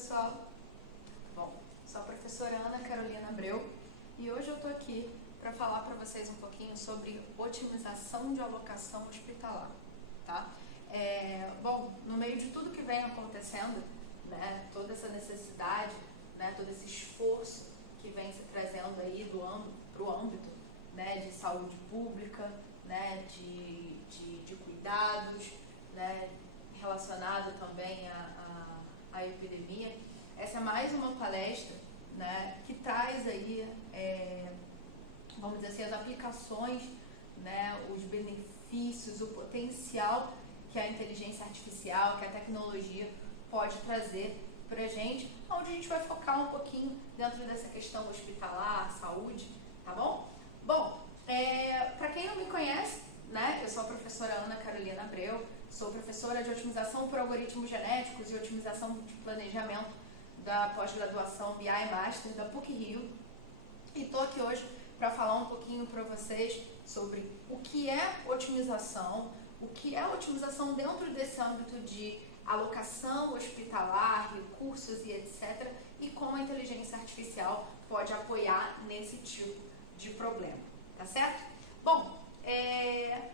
pessoal? Bom, sou a professora Ana Carolina Abreu e hoje eu estou aqui para falar para vocês um pouquinho sobre otimização de alocação hospitalar, tá? Bom, no meio de tudo que vem acontecendo, né, toda essa necessidade, né, todo esse esforço que vem se trazendo aí para o âmbito, né, de saúde pública, né, de cuidados, né, relacionado também à epidemia. Essa é mais uma palestra, né, que traz aí, vamos dizer assim, as aplicações, né, os benefícios, o potencial que a inteligência artificial, que a tecnologia pode trazer para a gente, onde a gente vai focar um pouquinho dentro dessa questão hospitalar, saúde, tá bom? Bom, para quem não me conhece, né, eu sou a professora Ana Carolina Abreu, sou professora de otimização por algoritmos genéticos e otimização de planejamento da pós-graduação BI Master da PUC-Rio, e estou aqui hoje para falar um pouquinho para vocês sobre o que é otimização dentro desse âmbito de alocação hospitalar, recursos e etc., e como a inteligência artificial pode apoiar nesse tipo de problema, tá certo? Bom,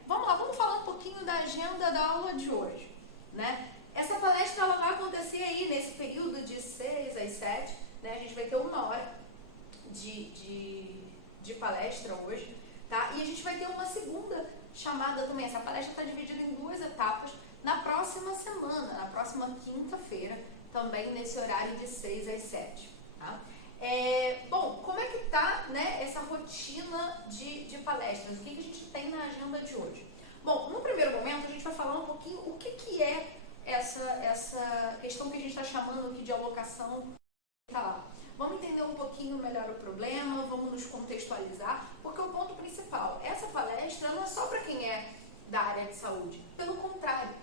vamos lá, vamos falar um pouquinho da agenda da aula de hoje, né? Essa palestra ela vai acontecer aí nesse período de 6 às 7, né? A gente vai ter 1 hora de palestra hoje, tá? E a gente vai ter uma segunda chamada também. Essa palestra está dividida em 2 etapas na próxima semana, na próxima quinta-feira, também nesse horário de 6 às 7, tá? Bom, como é que tá, né, essa rotina de palestras? O que a gente tem na agenda de hoje? Bom, no primeiro momento a gente vai falar um pouquinho o que é essa questão que a gente está chamando aqui de alocação hospitalar. Vamos entender um pouquinho melhor o problema, vamos nos contextualizar, porque o ponto principal, essa palestra não é só para quem é da área de saúde, pelo contrário,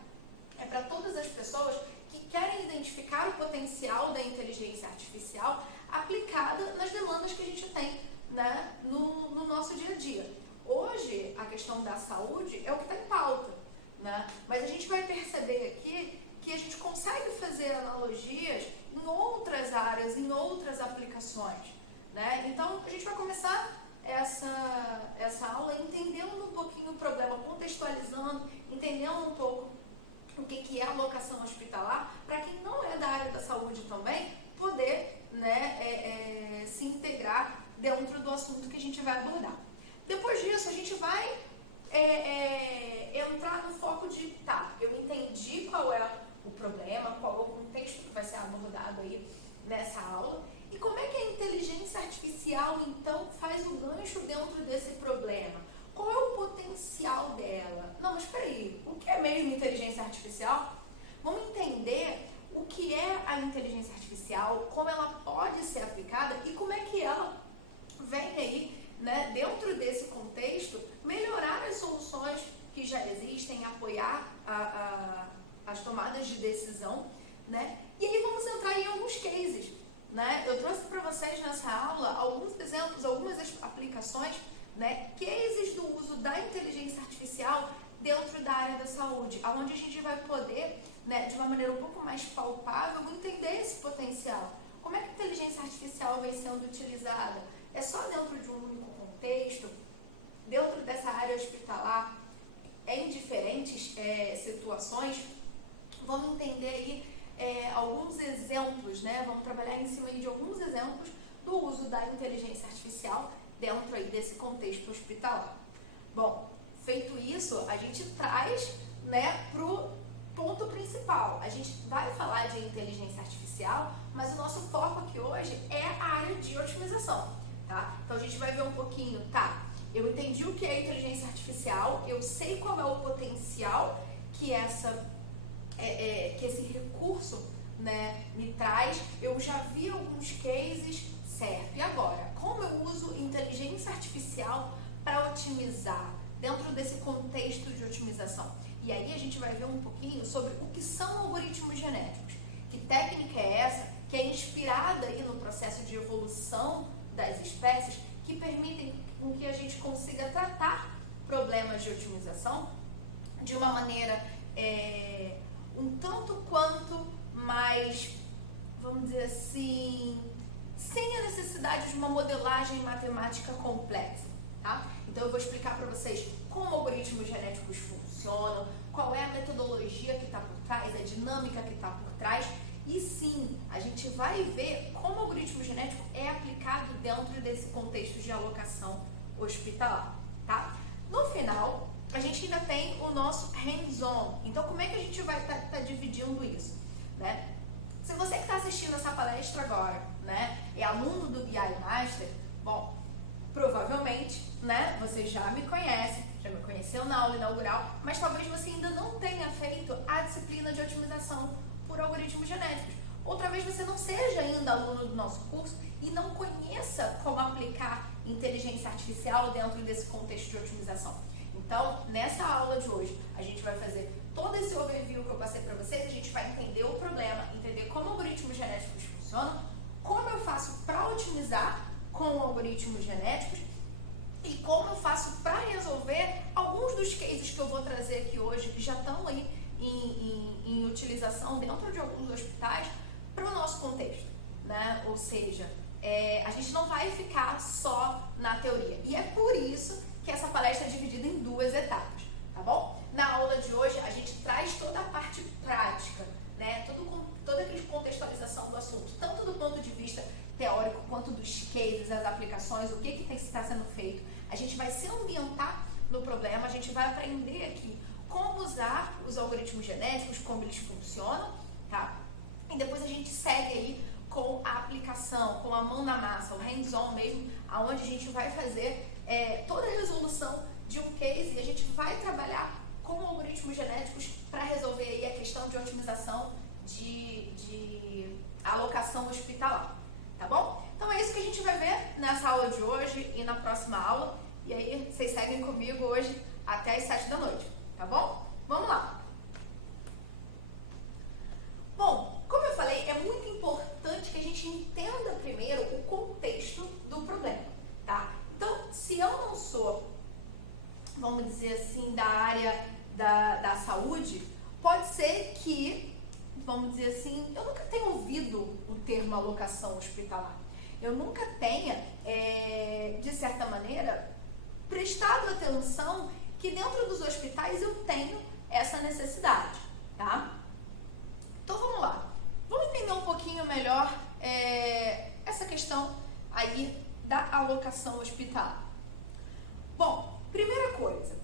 é para todas as pessoas que querem identificar o potencial da inteligência artificial aplicada nas demandas que a gente tem, né, no nosso dia a dia. Hoje, a questão da saúde é o que está em pauta, né, mas a gente vai perceber aqui que a gente consegue fazer analogias em outras áreas, em outras aplicações, né? Então, a gente vai começar essa aula entendendo um pouquinho o problema, contextualizando, entendendo um pouco o que é a alocação hospitalar, para quem não é da área da saúde também, poder, né, se integrar dentro do assunto que a gente vai abordar. Depois disso, a gente vai entrar no foco de, tá, eu entendi qual é o problema, qual é o contexto que vai ser abordado aí nessa aula, e como é que a inteligência artificial, então, faz o gancho dentro desse problema? Qual é o potencial dela? Não, mas espera aí, o que é mesmo inteligência artificial? Vamos entender o que é a inteligência artificial, como ela pode ser aplicada e como é que ela vem aí, né, dentro desse contexto, melhorar as soluções que já existem, apoiar as tomadas de decisão, né? E aí vamos entrar em alguns cases, né? Eu trouxe para vocês nessa aula alguns exemplos, algumas aplicações, né, cases do uso da inteligência artificial dentro da área da saúde, onde a gente vai poder, né, de uma maneira um pouco mais palpável, entender esse potencial. Como é que a inteligência artificial vem sendo utilizada? É só dentro de um único contexto? Dentro dessa área hospitalar? Em diferentes situações? Vamos entender aí alguns exemplos, né? Vamos trabalhar em cima aí de alguns exemplos do uso da inteligência artificial dentro aí desse contexto hospitalar. Bom, feito isso, a gente traz, né, para o ponto principal. A gente vai falar de inteligência artificial, mas o nosso foco aqui hoje é a área de otimização, tá? Então a gente vai ver um pouquinho, tá? Eu entendi o que é inteligência artificial, eu sei qual é o potencial que esse recurso, né, me traz, eu já vi alguns cases, certo? E agora, como eu uso inteligência artificial para otimizar dentro desse contexto de otimização? E aí a gente vai ver um pouquinho sobre o que são algoritmos genéticos, que técnica é essa, que é inspirada aí no processo de evolução das espécies, que permitem com que a gente consiga tratar problemas de otimização de uma maneira um tanto quanto mais vamos dizer assim, sem a necessidade de uma modelagem matemática complexa, tá? Então eu vou explicar para vocês como algoritmos genéticos funcionam, qual é a metodologia que está por trás, a dinâmica que está por trás, e sim, a gente vai ver como o algoritmo genético é aplicado dentro desse contexto de alocação hospitalar, tá? No final, a gente ainda tem o nosso hands-on. Então, como é que a gente vai estar dividindo isso, né? Se você que está assistindo essa palestra agora, né, é aluno do BI Master, bom, provavelmente, né, você já me conhece, já me conheceu na aula inaugural, mas talvez você ainda não tenha feito a disciplina de otimização por algoritmos genéticos. Outra vez você não seja ainda aluno do nosso curso e não conheça como aplicar inteligência artificial dentro desse contexto de otimização. Então, nessa aula de hoje, a gente vai fazer todo esse overview que eu passei para vocês, a gente vai entender o problema, entender como algoritmos genéticos funcionam, como eu faço para otimizar com algoritmos genéticos e como eu faço para resolver alguns dos cases que eu vou trazer aqui hoje, que já estão aí em utilização dentro de alguns hospitais para o nosso contexto, né? Ou seja, a gente não vai ficar só na teoria. E é por isso que essa palestra é dividida em duas etapas, tá bom? Na aula de hoje, a gente traz toda a parte prática, né? Toda a contextualização do assunto, tanto do ponto de vista teórico quanto dos cases, as aplicações, o que está sendo feito. A gente vai se ambientar no problema, a gente vai aprender aqui como usar os algoritmos genéticos, como eles funcionam, tá? E depois a gente segue aí com a aplicação, com a mão na massa, o hands-on mesmo, aonde a gente vai fazer toda a resolução de um case e a gente vai trabalhar com algoritmos genéticos para resolver aí a questão de otimização de alocação hospitalar, tá bom? Então é isso que a gente vai ver nessa aula de hoje e na próxima aula. E aí vocês seguem comigo hoje até as 7 da noite, tá bom? Vamos lá! Bom, como eu falei, é muito importante que a gente entenda primeiro o contexto do problema, tá? Então, se eu não sou, vamos dizer assim, da área da saúde, pode ser que, vamos dizer assim, eu nunca tenha ouvido o termo alocação hospitalar. Eu nunca tenha, de certa maneira, prestado atenção que dentro dos hospitais eu tenho essa necessidade, tá? Então vamos lá, vamos entender um pouquinho melhor essa questão aí da alocação hospitalar. Bom, primeira coisa,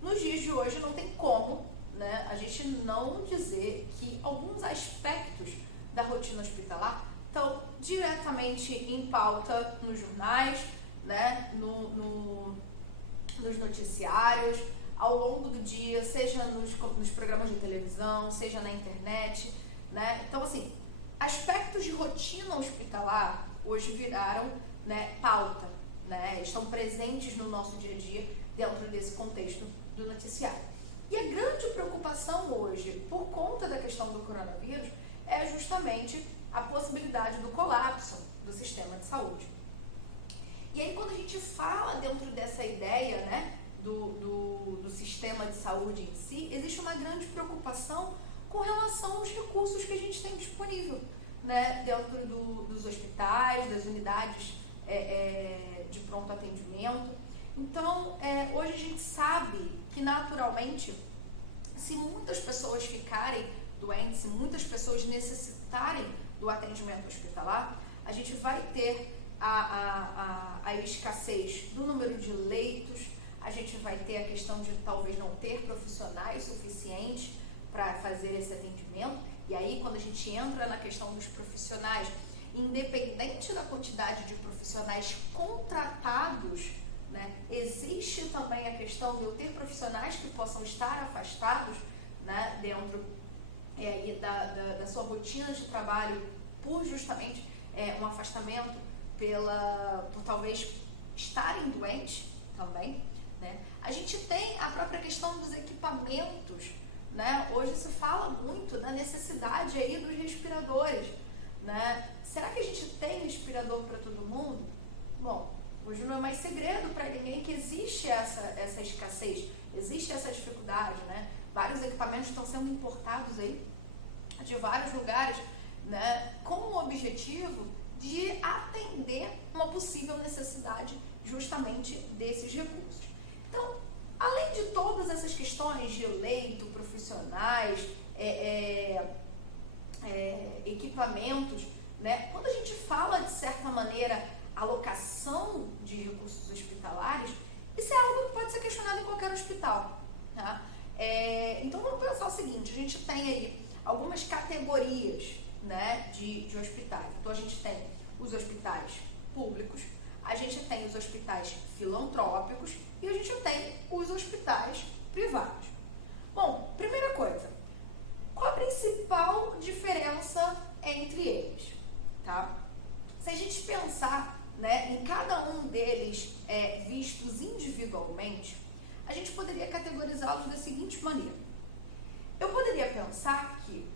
nos dias de hoje não tem como, né, a gente não dizer que alguns aspectos da rotina hospitalar estão diretamente em pauta nos jornais, né, nos noticiários, ao longo do dia, seja nos programas de televisão, seja na internet, né? Então, assim, aspectos de rotina hospitalar hoje viraram, né, pauta, né? Estão presentes no nosso dia a dia dentro desse contexto do noticiário. E a grande preocupação hoje, por conta da questão do coronavírus, é justamente a possibilidade do colapso do sistema de saúde. E aí, quando a gente fala dentro dessa ideia, né, do sistema de saúde em si, existe uma grande preocupação com relação aos recursos que a gente tem disponível, né, dentro dos hospitais, das unidades de pronto atendimento. Então, hoje a gente sabe que naturalmente, se muitas pessoas ficarem doentes, se muitas pessoas necessitarem do atendimento hospitalar, a gente vai ter a escassez do número de leitos, a gente vai ter a questão de talvez não ter profissionais suficientes para fazer esse atendimento. E aí, quando a gente entra na questão dos profissionais, independente da quantidade de profissionais contratados, né, existe também a questão de eu ter profissionais que possam estar afastados, né, dentro da sua rotina de trabalho por justamente um afastamento por talvez estarem doentes também, né? A gente tem a própria questão dos equipamentos, né? Hoje se fala muito da necessidade aí dos respiradores, né? Será que a gente tem respirador para todo mundo? Bom, hoje não é mais segredo para ninguém que existe essa escassez, existe essa dificuldade, né? Vários equipamentos estão sendo importados aí de vários lugares né, com o objetivo de atender uma possível necessidade justamente desses recursos. Então, além de todas essas questões de leito, profissionais, equipamentos, né, quando a gente fala, de certa maneira, alocação de recursos hospitalares, isso é algo que pode ser questionado em qualquer hospital. Tá? Então, vamos pensar o seguinte, a gente tem aí algumas categorias, né, de hospitais. Então, a gente tem os hospitais públicos, a gente tem os hospitais filantrópicos e a gente tem os hospitais privados. Bom, primeira coisa, qual a principal diferença entre eles? Tá? Se a gente pensar, né, em cada um deles vistos individualmente, a gente poderia categorizá-los da seguinte maneira. Eu poderia pensar que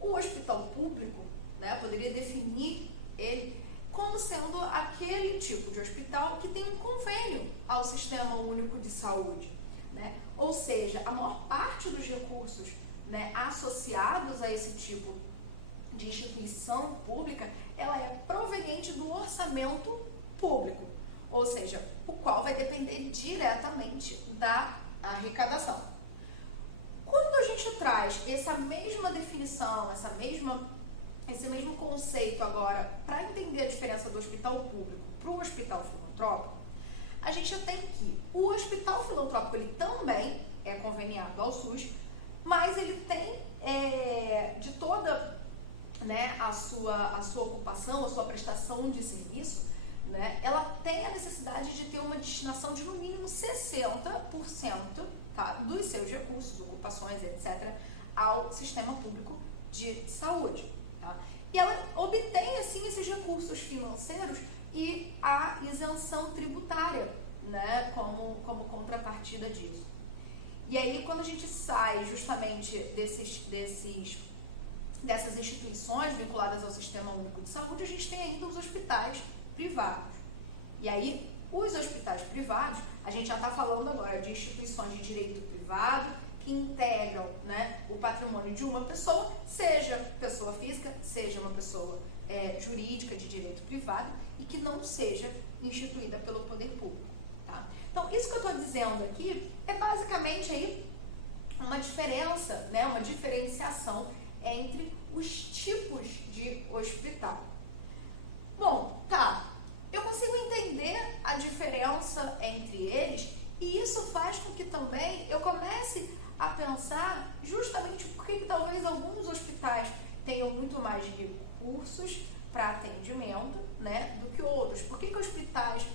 o hospital público, né, poderia definir ele como sendo aquele tipo de hospital que tem um convênio ao Sistema Único de Saúde, né? Ou seja, a maior parte dos recursos, né, associados a esse tipo de instituição pública, ela é proveniente do orçamento público, ou seja, o qual vai depender diretamente da arrecadação. Quando a gente traz essa mesma definição, esse mesmo conceito agora, para entender a diferença do hospital público para o hospital filantrópico, a gente tem que o hospital filantrópico ele também é conveniado ao SUS, mas ele tem de toda, né, a sua ocupação, a sua prestação de serviço, né, ela tem a necessidade de ter uma destinação de no mínimo 60%, tá, dos seus recursos, ocupações, etc., ao sistema público de saúde. Tá? E ela obtém, assim, esses recursos financeiros e a isenção tributária, né, como contrapartida disso. E aí, quando a gente sai justamente dessas instituições vinculadas ao Sistema Único de Saúde, a gente tem ainda os hospitais privados. E aí, os hospitais privados, a gente já está falando agora de instituições de direito privado que integram, né, o patrimônio de uma pessoa, seja pessoa física, seja uma pessoa jurídica de direito privado e que não seja instituída pelo poder público. Tá? Então, isso que eu estou dizendo aqui é basicamente aí uma diferença, né, uma diferenciação entre os tipos de hospital. Bom, tá, eu consigo entender a diferença entre eles e isso faz com que também eu comece a pensar justamente por que talvez alguns hospitais tenham muito mais recursos para atendimento, né, do que outros. Por que hospitais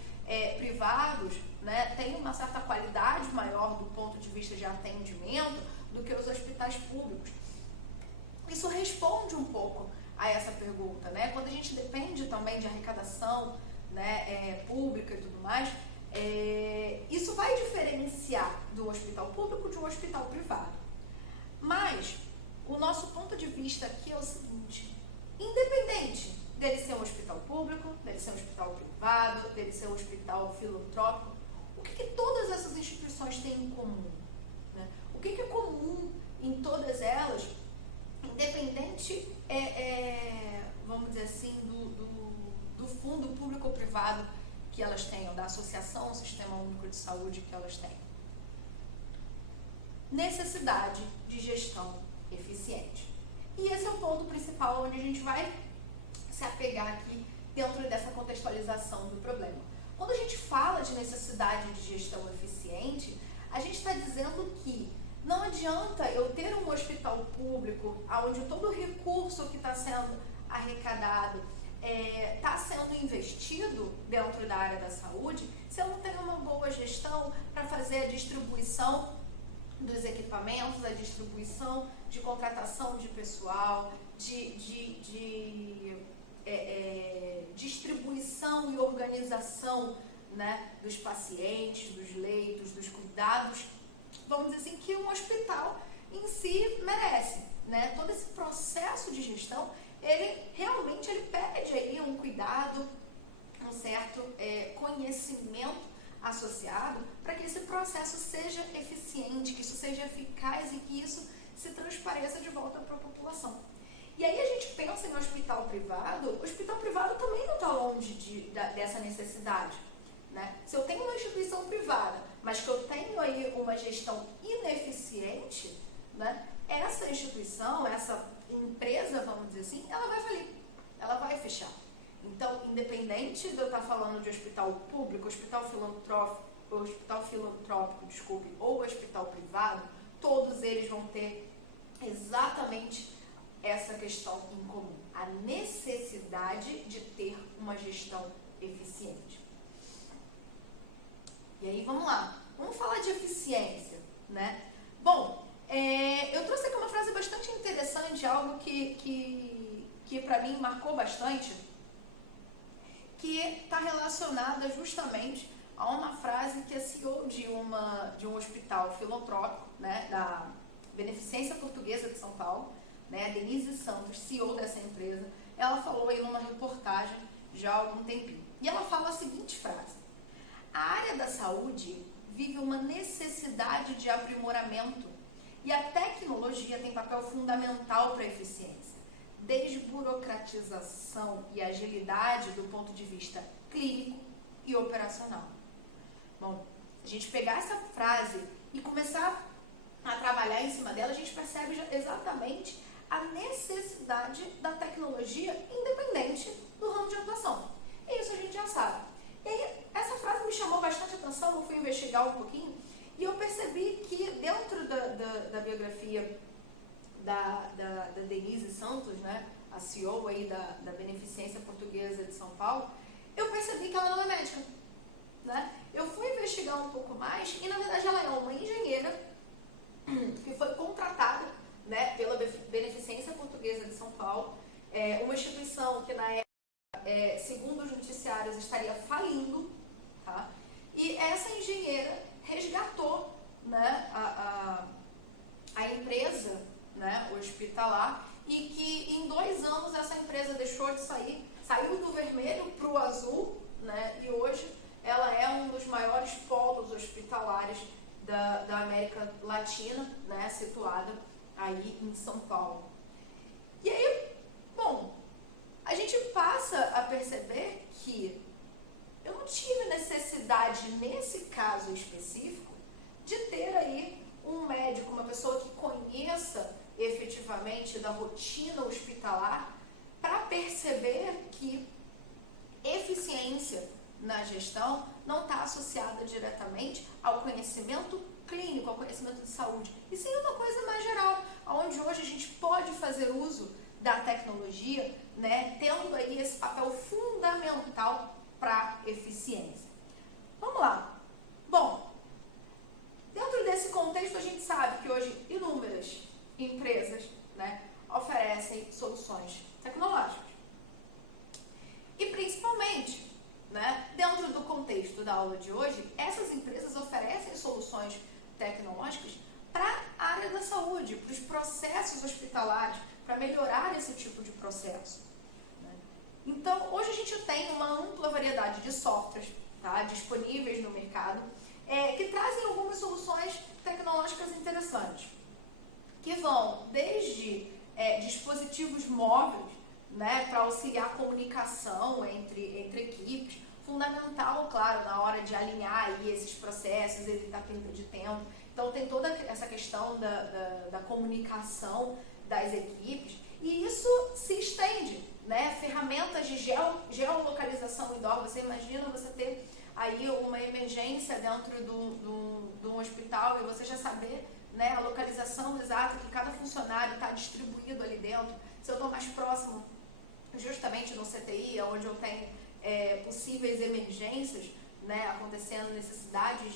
privados, né, têm uma certa qualidade maior do ponto de vista de atendimento do que os hospitais públicos? Isso responde um pouco a essa pergunta, né? Quando a gente depende também de arrecadação, né, pública e tudo mais, isso vai diferenciar do hospital público de um hospital privado. Mas o nosso ponto de vista aqui é o seguinte: independente dele ser um hospital público, dele ser um hospital privado, dele ser um hospital filantrópico, o que todas essas instituições têm em comum? Né? O que é comum em todas elas, independente, vamos dizer assim, do fundo público ou privado que elas tenham, da associação ao Sistema Único de Saúde que elas têm? Necessidade de gestão eficiente. E esse é o ponto principal onde a gente vai se apegar aqui dentro dessa contextualização do problema. Quando a gente fala de necessidade de gestão eficiente, a gente está dizendo que não adianta eu ter um hospital público onde todo o recurso que está sendo arrecadado está sendo investido dentro da área da saúde, se eu não tenho uma boa gestão para fazer a distribuição dos equipamentos, a distribuição de contratação de pessoal, distribuição e organização, né, dos pacientes, dos leitos, dos cuidados, vamos dizer assim, que um hospital em si merece, né? Todo esse processo de gestão, ele realmente pede aí um cuidado, um certo conhecimento associado para que esse processo seja eficiente, que isso seja eficaz e que isso se transpareça de volta para a população. E aí a gente pensa em hospital hospital privado, o hospital privado também não está longe dessa necessidade, né? Se eu tenho uma instituição privada, mas que eu tenho aí uma gestão ineficiente, né, essa instituição, essa empresa, vamos dizer assim, ela vai falir, ela vai fechar. Então, independente de eu estar falando de hospital público, hospital filantrópico, desculpe, ou hospital privado, todos eles vão ter exatamente essa questão em comum, a necessidade de ter uma gestão eficiente. E aí, vamos lá, vamos falar de eficiência, né? Bom, eu trouxe aqui uma frase bastante interessante, algo que para mim marcou bastante, que está relacionada justamente a uma frase que a CEO de um hospital filantrópico, né, da Beneficência Portuguesa de São Paulo, né, Denise Santos, CEO dessa empresa, ela falou aí numa reportagem já há algum tempinho. E ela fala a seguinte frase: a área da saúde vive uma necessidade de aprimoramento e a tecnologia tem papel fundamental para a eficiência. Desburocratização e agilidade do ponto de vista clínico e operacional. Bom, se a gente pegar essa frase e começar a trabalhar em cima dela, a gente percebe exatamente a necessidade da tecnologia independente do ramo de atuação. E isso a gente já sabe. E aí, essa frase me chamou bastante atenção, eu fui investigar um pouquinho e eu percebi que dentro da biografia da Denise Santos, né, a CEO aí da Beneficência Portuguesa de São Paulo, eu percebi que ela não é médica, né? Eu fui investigar um pouco mais e, na verdade, ela é uma engenheira que foi contratada, né, pela Beneficência Portuguesa de São Paulo, uma instituição que, na época, segundo os noticiários, estaria falindo, tá? E essa engenheira resgatou, né, a empresa, né, hospitalar, e que em 2 anos essa empresa deixou de saiu do vermelho para o azul, né, e hoje ela é um dos maiores polos hospitalares da América Latina, né, situada aí em São Paulo. E aí, bom, a gente passa a perceber que eu não tive necessidade, nesse caso específico, de ter aí um médico, uma pessoa que conheça efetivamente da rotina hospitalar, para perceber que eficiência na gestão não está associada diretamente ao conhecimento clínico, ao conhecimento de saúde, e sim uma coisa mais geral, onde hoje a gente pode fazer uso da tecnologia, né, tendo aí esse papel fundamental para a eficiência. Vamos lá. Bom, dentro desse contexto a gente sabe que hoje inúmeras empresas, né, oferecem soluções tecnológicas. E principalmente, né, dentro do contexto da aula de hoje, essas empresas oferecem soluções tecnológicas para a área da saúde, para os processos hospitalares, para melhorar esse tipo de processo, né? Então, hoje a gente tem uma ampla variedade de softwares, tá, disponíveis no mercado, que trazem algumas soluções tecnológicas interessantes, que vão desde dispositivos móveis, né, para auxiliar a comunicação entre equipes, fundamental, claro, na hora de alinhar aí esses processos, evitar perda de tempo. Então tem toda essa questão da comunicação das equipes, e isso se estende, né? Ferramentas de geolocalização indoor. Você imagina você ter aí uma emergência dentro de um hospital e você já saber, né, a localização exata que cada funcionário está distribuído ali dentro. Se eu estou mais próximo justamente no CTI, onde eu tenho possíveis emergências, né, acontecendo, necessidades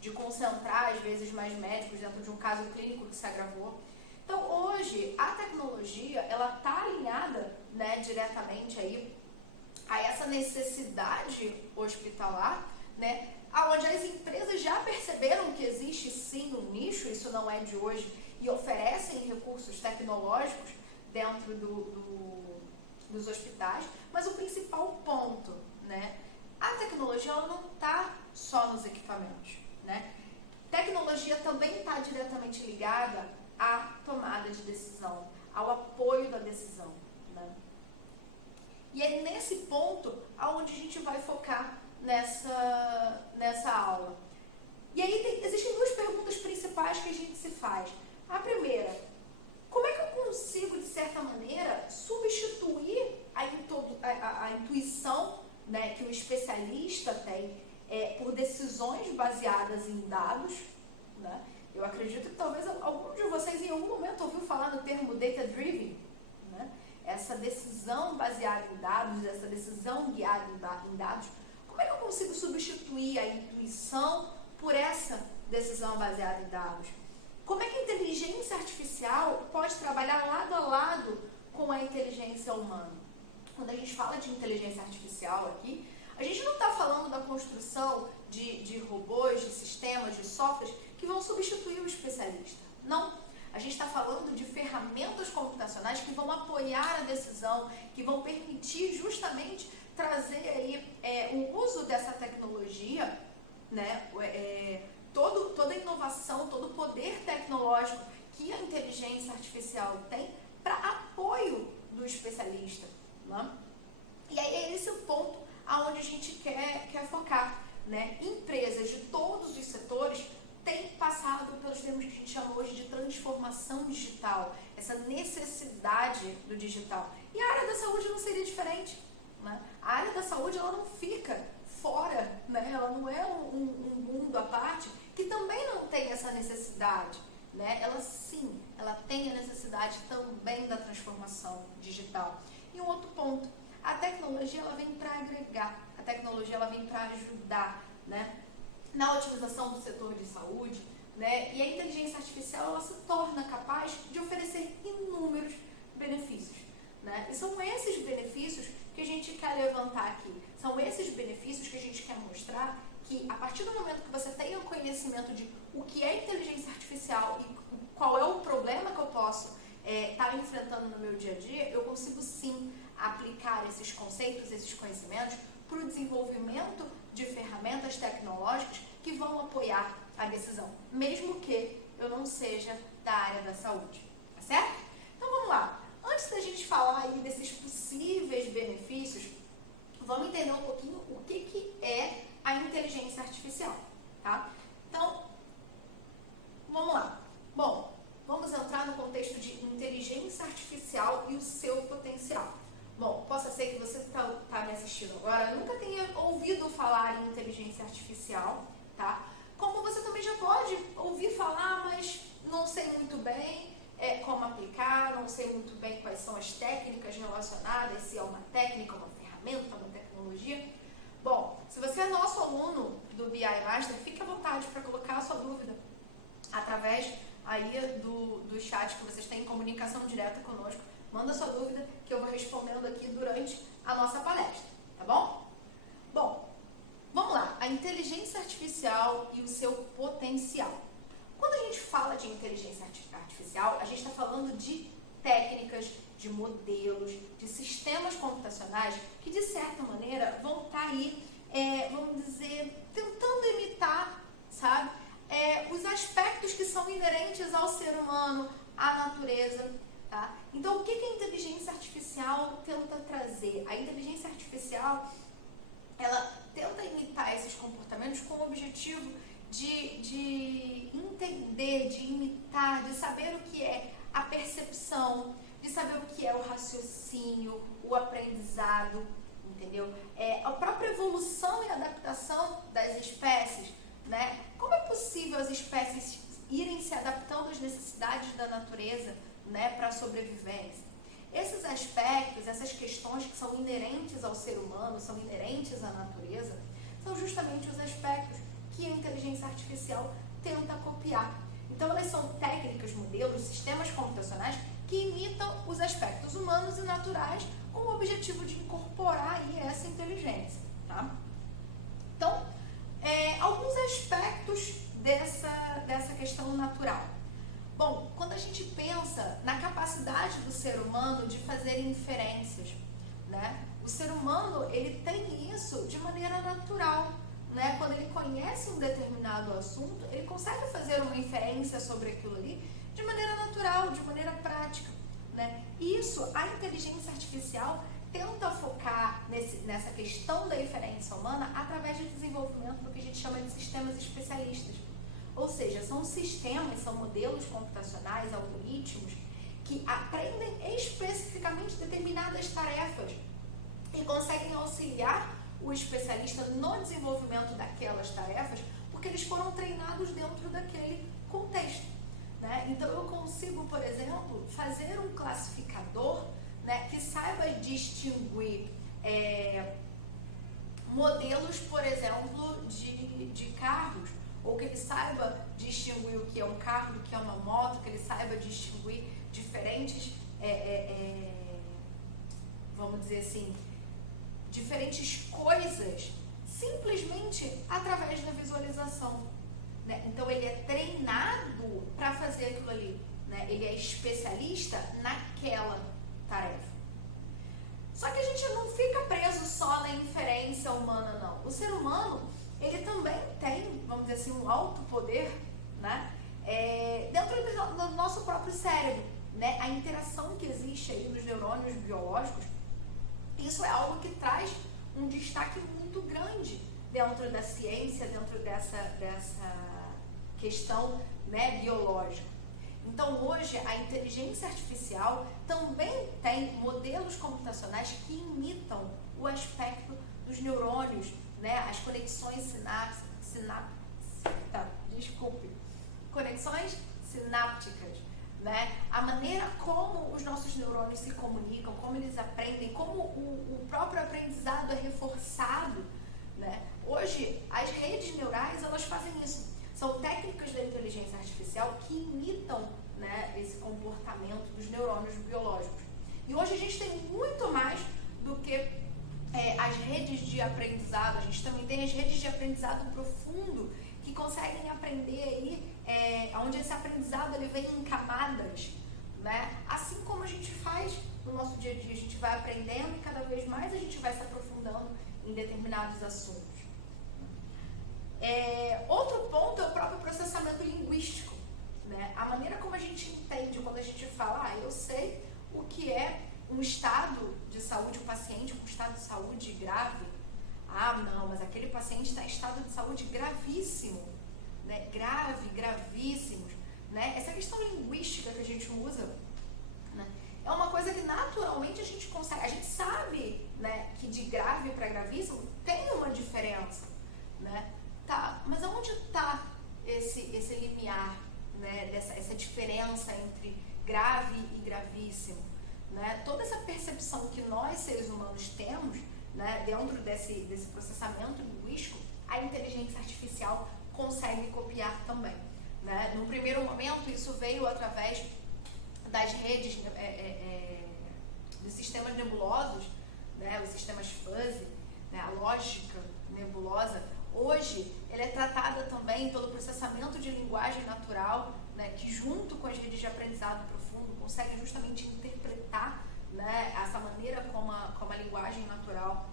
de concentrar, às vezes, mais médicos dentro de um caso clínico que se agravou. Então, hoje, a tecnologia, ela está alinhada, né, diretamente aí a essa necessidade hospitalar, né, onde as empresas já perceberam que existe sim um nicho, isso não é de hoje, e oferecem recursos tecnológicos dentro dos hospitais, mas o principal ponto, né, a tecnologia ela não está só nos equipamentos, né? Tecnologia também está diretamente ligada à tomada de decisão, ao nessa aula. E aí existem duas perguntas principais que a gente se faz. A primeira, como é que eu consigo, de certa maneira, substituir a intuição, né, que o especialista tem por decisões baseadas em dados, né? Eu acredito que talvez algum de vocês em algum momento ouviu falar no termo data-driven, né? Essa decisão baseada em dados, essa decisão guiada em dados. Como é que eu consigo substituir a intuição por essa decisão baseada em dados? Como é que a inteligência artificial pode trabalhar lado a lado com a inteligência humana? Quando a gente fala de inteligência artificial aqui, a gente não está falando da construção de robôs, de sistemas, de softwares que vão substituir o especialista. Não. A gente está falando de ferramentas computacionais que vão apoiar a decisão, que vão permitir justamente trazer aí o uso dessa tecnologia, né? Toda a inovação, todo o poder tecnológico que a inteligência artificial tem para apoio do especialista, né? E aí é esse o ponto aonde a gente quer focar, né? Empresas de todos os setores têm passado pelos termos que a gente chama hoje de transformação digital, essa necessidade do digital. E a área da saúde não seria diferente, né? A área da saúde ela não fica fora, né? Ela não é um mundo à parte que também não tem essa necessidade, né? Ela tem a necessidade também da transformação digital. E um outro ponto, a tecnologia ela vem para agregar, a tecnologia ela vem para ajudar, né? Na otimização do setor de saúde, né? E a inteligência artificial ela se torna capaz de oferecer inúmeros benefícios, né? E são esses benefícios que a gente quer levantar aqui. São esses benefícios que a gente quer mostrar que a partir do momento que você tenha o conhecimento de o que é inteligência artificial e qual é o problema que eu posso estar enfrentando no meu dia a dia, eu consigo sim aplicar esses conceitos, esses conhecimentos para o desenvolvimento de ferramentas tecnológicas que vão apoiar a decisão, mesmo que eu não seja da área da saúde, tá certo? Então vamos lá. Antes da gente falar aí desses possíveis benefícios, vamos entender um pouquinho o que é a inteligência artificial, tá? Então, vamos lá. Bom, vamos entrar no contexto de inteligência artificial e o seu potencial. Bom, possa ser que você está me assistindo agora, nunca tenha ouvido falar em inteligência artificial, tá? Como você também já pode ouvir falar, mas não sei muito bem como aplicar, não sei muito bem quais são as técnicas relacionadas, se é uma técnica, uma ferramenta, uma tecnologia. Bom, se você é nosso aluno do BI Master, fique à vontade para colocar a sua dúvida através aí do chat que vocês têm em comunicação direta conosco. Manda sua dúvida que eu vou respondendo aqui durante a nossa palestra, tá bom? Bom, vamos lá. A inteligência artificial e o seu potencial. Quando a gente fala de inteligência artificial, a gente está falando de técnicas, de modelos, de sistemas computacionais que, de certa maneira, vão estar aí, vamos dizer, tentando imitar, sabe, os aspectos que são inerentes ao ser humano, à natureza, tá? Então, o que a inteligência artificial tenta trazer? A inteligência artificial, ela tenta imitar esses comportamentos com o objetivo de entender, de imitar, de saber o que é a percepção, de saber o que é o raciocínio, o aprendizado, entendeu? A própria evolução e adaptação das espécies, né? Como é possível as espécies irem se adaptando às necessidades da natureza, né, para a sobrevivência? Esses aspectos, essas questões que são inerentes ao ser humano, são inerentes à natureza, são justamente os aspectos que a inteligência artificial tenta copiar. Então, elas são técnicas, modelos, sistemas computacionais que imitam os aspectos humanos e naturais com o objetivo de incorporar aí essa inteligência, tá? Então, alguns aspectos dessa questão natural. Bom, quando a gente pensa na capacidade do ser humano de fazer inferências, né? O ser humano, ele tem isso de maneira natural, né? Quando ele conhece um determinado assunto, ele consegue fazer uma inferência sobre aquilo ali de maneira natural, de maneira prática, né? E isso, a inteligência artificial tenta focar nessa questão da inferência humana através do desenvolvimento do que a gente chama de sistemas especialistas. Ou seja, são sistemas, são modelos computacionais, algoritmos, que aprendem especificamente determinadas tarefas e conseguem auxiliar o especialista no desenvolvimento daquelas tarefas, porque eles foram treinados dentro daquele contexto, né? Então, eu consigo, por exemplo, fazer um classificador, né, que saiba distinguir modelos, por exemplo, de carros, ou que ele saiba distinguir o que é um carro do que é uma moto, que ele saiba distinguir diferentes, vamos dizer assim, diferentes coisas, simplesmente através da visualização, né? Então, ele é treinado para fazer aquilo ali, né? Ele é especialista naquela tarefa. Só que a gente não fica preso só na inferência humana, não. O ser humano, ele também tem, vamos dizer assim, um alto poder, né? Dentro do nosso próprio cérebro, né? A interação que existe aí nos neurônios biológicos, isso é algo que traz um destaque muito grande dentro da ciência, dentro dessa questão, né, biológica. Então, hoje, a inteligência artificial também tem modelos computacionais que imitam o aspecto dos neurônios, né, as conexões conexões sinápticas, né, a maneira como os nossos neurônios se comunicam, como eles aprendem, como o próprio aprendizado é reforçado, né. Hoje, as redes neurais, elas fazem isso. São técnicas da inteligência artificial que imitam, né, esse comportamento dos neurônios biológicos. E hoje a gente tem muito mais do que as redes de aprendizado. A gente também tem as redes de aprendizado profundo que conseguem aprender aí, onde esse aprendizado ele vem em camadas, né? Assim como a gente faz no nosso dia a dia, a gente vai aprendendo e cada vez mais a gente vai se aprofundando em determinados assuntos. Outro ponto é o próprio processamento linguístico, né? A maneira como a gente entende quando a gente fala, eu sei o que é um estado de saúde, um paciente com estado de saúde grave. Não, mas aquele paciente está em estado de saúde gravíssimo, né? Gravíssimos, né? Essa questão linguística que a gente usa, né, é uma coisa que naturalmente a gente consegue, a gente sabe, né, que de grave para gravíssimo tem uma diferença, né? Tá, mas aonde está esse limiar, né, essa diferença entre grave e gravíssimo, né? Toda essa percepção que nós, seres humanos, temos, né, dentro desse processamento linguístico, a inteligência artificial consegue copiar também, né? No primeiro momento, isso veio através das redes, dos sistemas nebulosos, né, os sistemas fuzzy, né, a lógica nebulosa. Hoje, ela é tratada também pelo processamento de linguagem natural, né, que junto com as redes de aprendizado profundo consegue justamente interpretar, né, essa maneira como a linguagem natural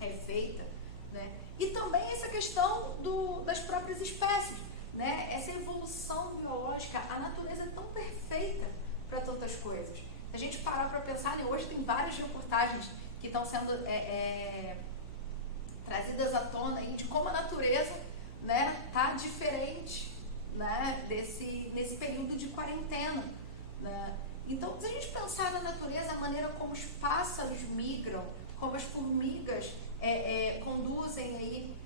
é feita, né? E também essa questão das próprias espécies, né? Essa evolução biológica, a natureza é tão perfeita para tantas coisas. Se a gente parar para pensar, né, hoje tem várias reportagens que estão sendo trazidas à tona aí de como a natureza, né, tá diferente, né, nesse período de quarentena, né? Então, se a gente pensar na natureza, a maneira como os pássaros migram, como as formigas conduzem aí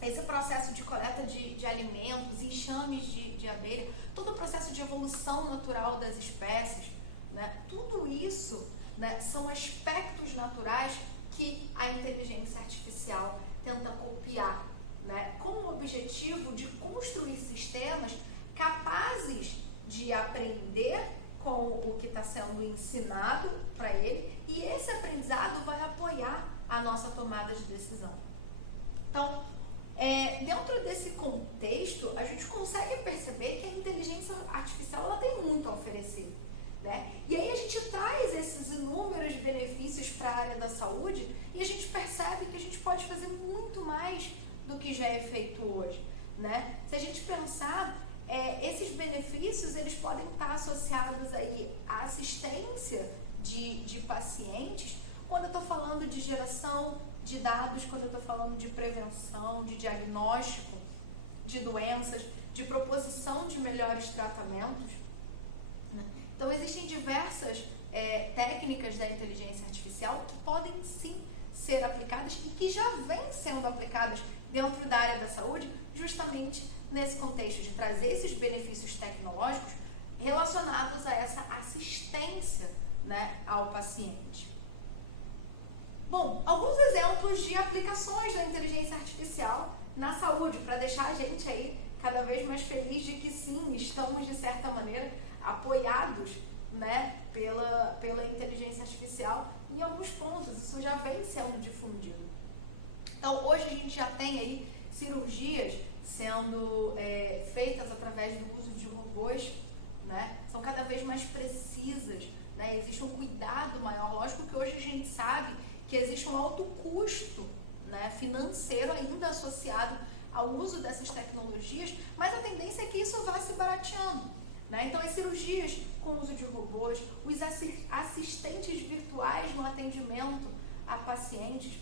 esse processo de coleta de alimentos, enxames de abelha, todo o processo de evolução natural das espécies, né? Tudo isso, né, são aspectos naturais que a inteligência artificial tenta copiar, né, com o objetivo de construir sistemas capazes de aprender com o que está sendo ensinado para ele, e esse aprendizado vai apoiar a nossa tomada de decisão. Então, dentro desse contexto, a gente consegue perceber que a inteligência artificial ela tem muito a oferecer, né? E aí a gente traz esses inúmeros benefícios para a área da saúde e a gente percebe que a gente pode fazer muito mais do que já é feito hoje, né? Se a gente pensar, esses benefícios eles podem estar associados aí à assistência de pacientes, quando eu estou falando de geração de dados, quando eu estou falando de prevenção, de diagnóstico de doenças, de proposição de melhores tratamentos, né? Então, existem diversas técnicas da inteligência artificial que podem sim ser aplicadas e que já vêm sendo aplicadas dentro da área da saúde, justamente nesse contexto de trazer esses benefícios tecnológicos relacionados a essa assistência, né, ao paciente. Bom, alguns exemplos de aplicações da inteligência artificial na saúde, para deixar a gente aí cada vez mais feliz de que sim, estamos de certa maneira apoiados, né, pela inteligência artificial em alguns pontos. Isso já vem sendo difundido. Então, hoje a gente já tem aí cirurgias sendo feitas através do uso de robôs, né? São cada vez mais precisas, né? Existe um cuidado maior. Lógico que hoje a gente sabe que existe um alto custo, né, financeiro ainda associado ao uso dessas tecnologias, mas a tendência é que isso vá se barateando, né? Então, as cirurgias com uso de robôs, os assistentes virtuais no atendimento a pacientes.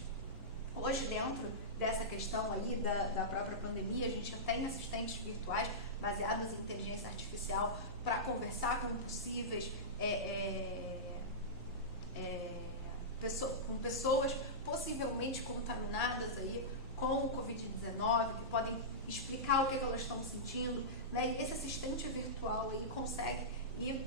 Hoje, dentro dessa questão aí da própria pandemia, a gente já tem assistentes virtuais baseados em inteligência artificial para conversar com possíveis com pessoas possivelmente contaminadas aí com o Covid-19, que podem explicar o que elas estão sentindo, né? E esse assistente virtual aí consegue ir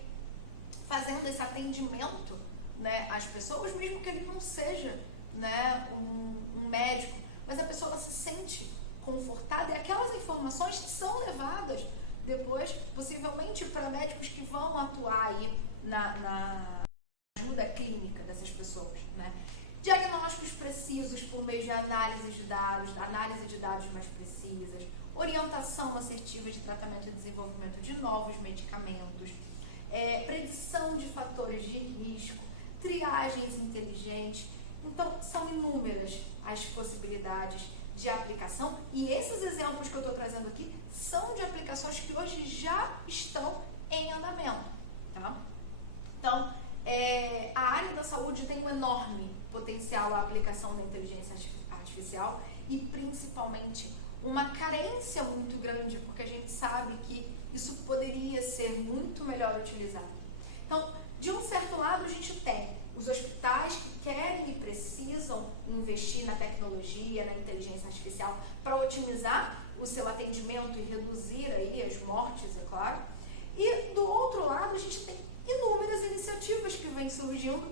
fazendo esse atendimento, né, às pessoas, mesmo que ele não seja, né, um médico, mas a pessoa se sente confortada e aquelas informações são levadas depois, possivelmente, para médicos que vão atuar aí na ajuda clínica dessas pessoas, né? Diagnósticos precisos por meio de análise de dados mais precisas, orientação assertiva de tratamento e desenvolvimento de novos medicamentos, predição de fatores de risco, triagens inteligentes. Então, são inúmeras as possibilidades de aplicação e esses exemplos que eu estou trazendo aqui são de aplicações que hoje já estão em andamento, tá? Então, a área da saúde tem um enorme potencial à aplicação da inteligência artificial e principalmente uma carência muito grande, porque a gente sabe que isso poderia ser muito melhor utilizado. Então, de um certo lado, a gente tem os hospitais que querem e precisam investir na tecnologia, na inteligência artificial, para otimizar o seu atendimento e reduzir aí as mortes, é claro. E do outro lado, a gente tem inúmeras iniciativas que vêm surgindo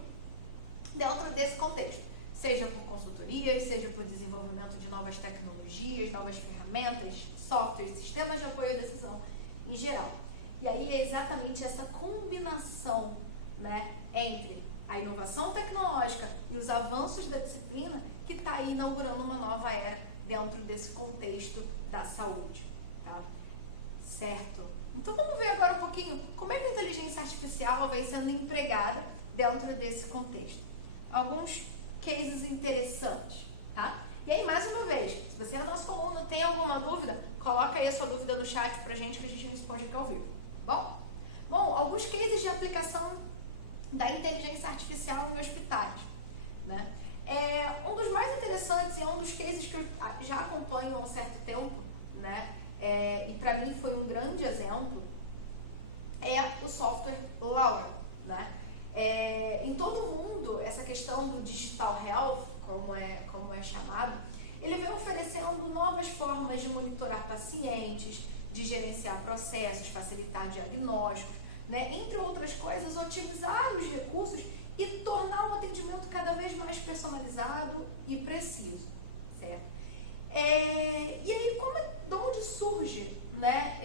dentro desse contexto, seja por consultorias, seja por desenvolvimento de novas tecnologias, novas ferramentas, softwares, sistemas de apoio à decisão em geral. E aí é exatamente essa combinação, né, entre a inovação tecnológica e os avanços da disciplina que está aí inaugurando uma nova era dentro desse contexto da saúde, tá? Certo? Então vamos ver agora um pouquinho como é que a inteligência artificial vem sendo empregada dentro desse contexto. Alguns cases interessantes, tá? E aí, mais uma vez, se você é nosso aluno, tem alguma dúvida, coloca aí a sua dúvida no chat pra gente que a gente responde aqui ao vivo, tá bom? Bom, alguns cases de aplicação da inteligência artificial em hospitais, né? Um dos mais interessantes e um dos cases que eu já acompanho há um certo tempo, né? E para mim foi um grande exemplo, é o software LAURA, né? Em todo o mundo, essa questão do digital health, como é chamado, ele vem oferecendo novas formas de monitorar pacientes, de gerenciar processos, facilitar diagnósticos, né? Entre outras coisas, otimizar os recursos e tornar o atendimento cada vez mais personalizado e preciso, certo? E aí, de onde surge, né,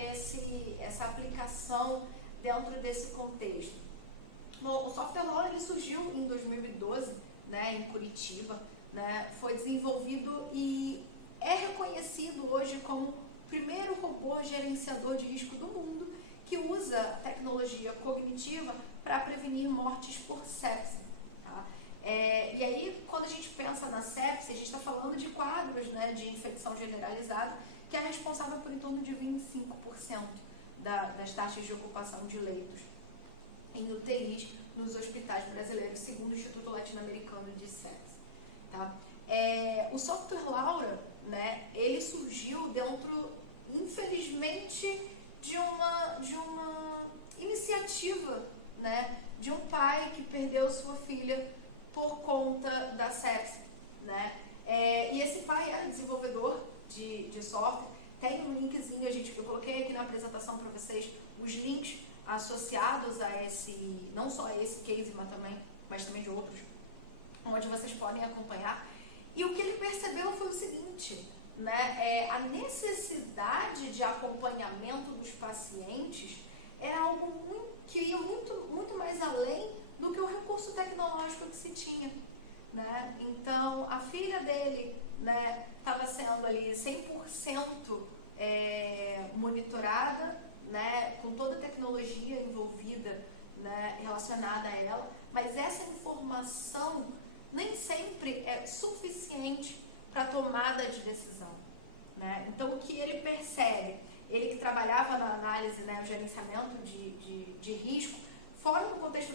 essa aplicação dentro desse contexto? Bom, o software LAURA ele surgiu em 2012, né, em Curitiba, né, foi desenvolvido e é reconhecido hoje como o primeiro robô gerenciador de risco do mundo que usa tecnologia cognitiva para prevenir mortes por sepse. Tá? E aí, quando a gente pensa na sepse, a gente está falando de quadros, né, de infecção generalizada, que é responsável por em torno de 25% das taxas de ocupação de leitos em UTIs nos hospitais brasileiros, segundo o Instituto Latino-Americano de Sepsis. Tá? O software Laura, né, ele surgiu dentro, infelizmente, de uma iniciativa, né, de um pai que perdeu sua filha por conta da sepse, né? E esse pai era desenvolvedor de software. Tem um linkzinho, eu coloquei aqui na apresentação para vocês os links associados a esse, não só a esse case, mas também de outros, onde vocês podem acompanhar. E o que ele percebeu foi o seguinte, né? A necessidade de acompanhamento dos pacientes é algo que ia muito mais além do que o recurso tecnológico que se tinha, né? Então, a filha dele, né, estava sendo ali 100% monitorada, né, com toda a tecnologia envolvida, né, relacionada a ela, mas essa informação nem sempre é suficiente para a tomada de decisão, né? Então, o que ele percebe, ele que trabalhava na análise, né, o gerenciamento de risco, fora do contexto,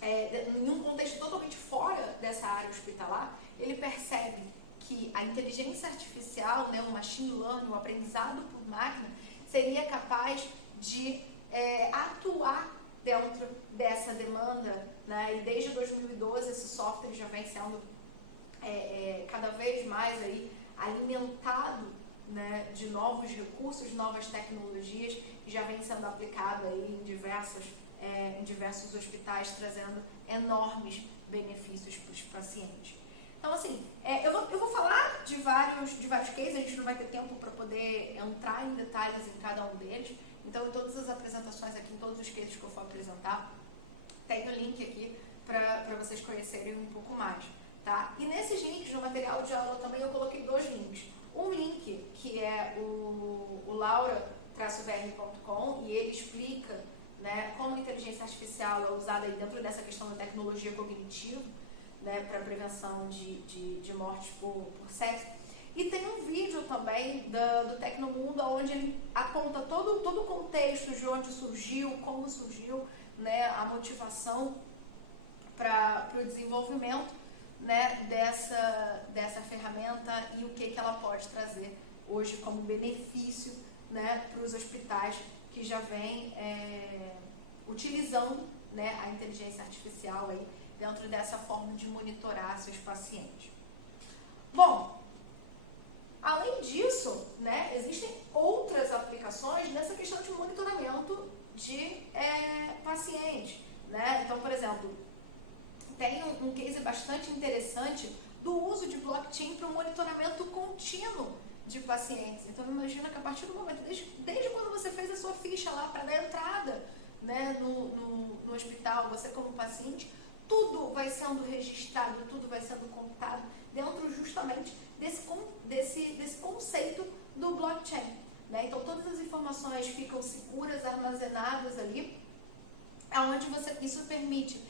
em um contexto totalmente fora dessa área hospitalar, ele percebe que a inteligência artificial, né, o machine learning, o aprendizado por máquina, seria capaz de atuar dentro dessa demanda, né? E desde 2012 esse software já vem sendo cada vez mais aí alimentado, né, de novos recursos, novas tecnologias, que já vem sendo aplicado aí em diversos hospitais, trazendo enormes benefícios para os pacientes. Então, assim, eu vou falar de vários cases, a gente não vai ter tempo para poder entrar em detalhes em cada um deles. Então, em todas as apresentações aqui, em todos os cases que eu for apresentar, tem o link aqui para vocês conhecerem um pouco mais, tá? E nesses links no material de aula também eu coloquei 2 links. Um link que é o laura-vr.com, e ele explica, né, como a inteligência artificial é usada aí dentro dessa questão da tecnologia cognitiva, né, para prevenção de mortes por sepse. E tem um vídeo também do Tecnomundo, onde ele aponta todo o contexto de onde surgiu, como surgiu, né, a motivação para o desenvolvimento, né, dessa ferramenta e o que ela pode trazer hoje como benefício, né, para os hospitais que já vêm utilizando, né, a inteligência artificial aí dentro dessa forma de monitorar seus pacientes. Bom, além disso, né, existem outras aplicações nessa questão de monitoramento de pacientes, né? Então, por exemplo, tem um case bastante interessante do uso de blockchain para o monitoramento contínuo de pacientes. Então, imagina que a partir do momento, desde quando você fez a sua ficha lá para dar entrada, né, no hospital, você como paciente, tudo vai sendo registrado, tudo vai sendo computado dentro justamente desse conceito do blockchain, né? Então, todas as informações ficam seguras, armazenadas ali, onde isso permite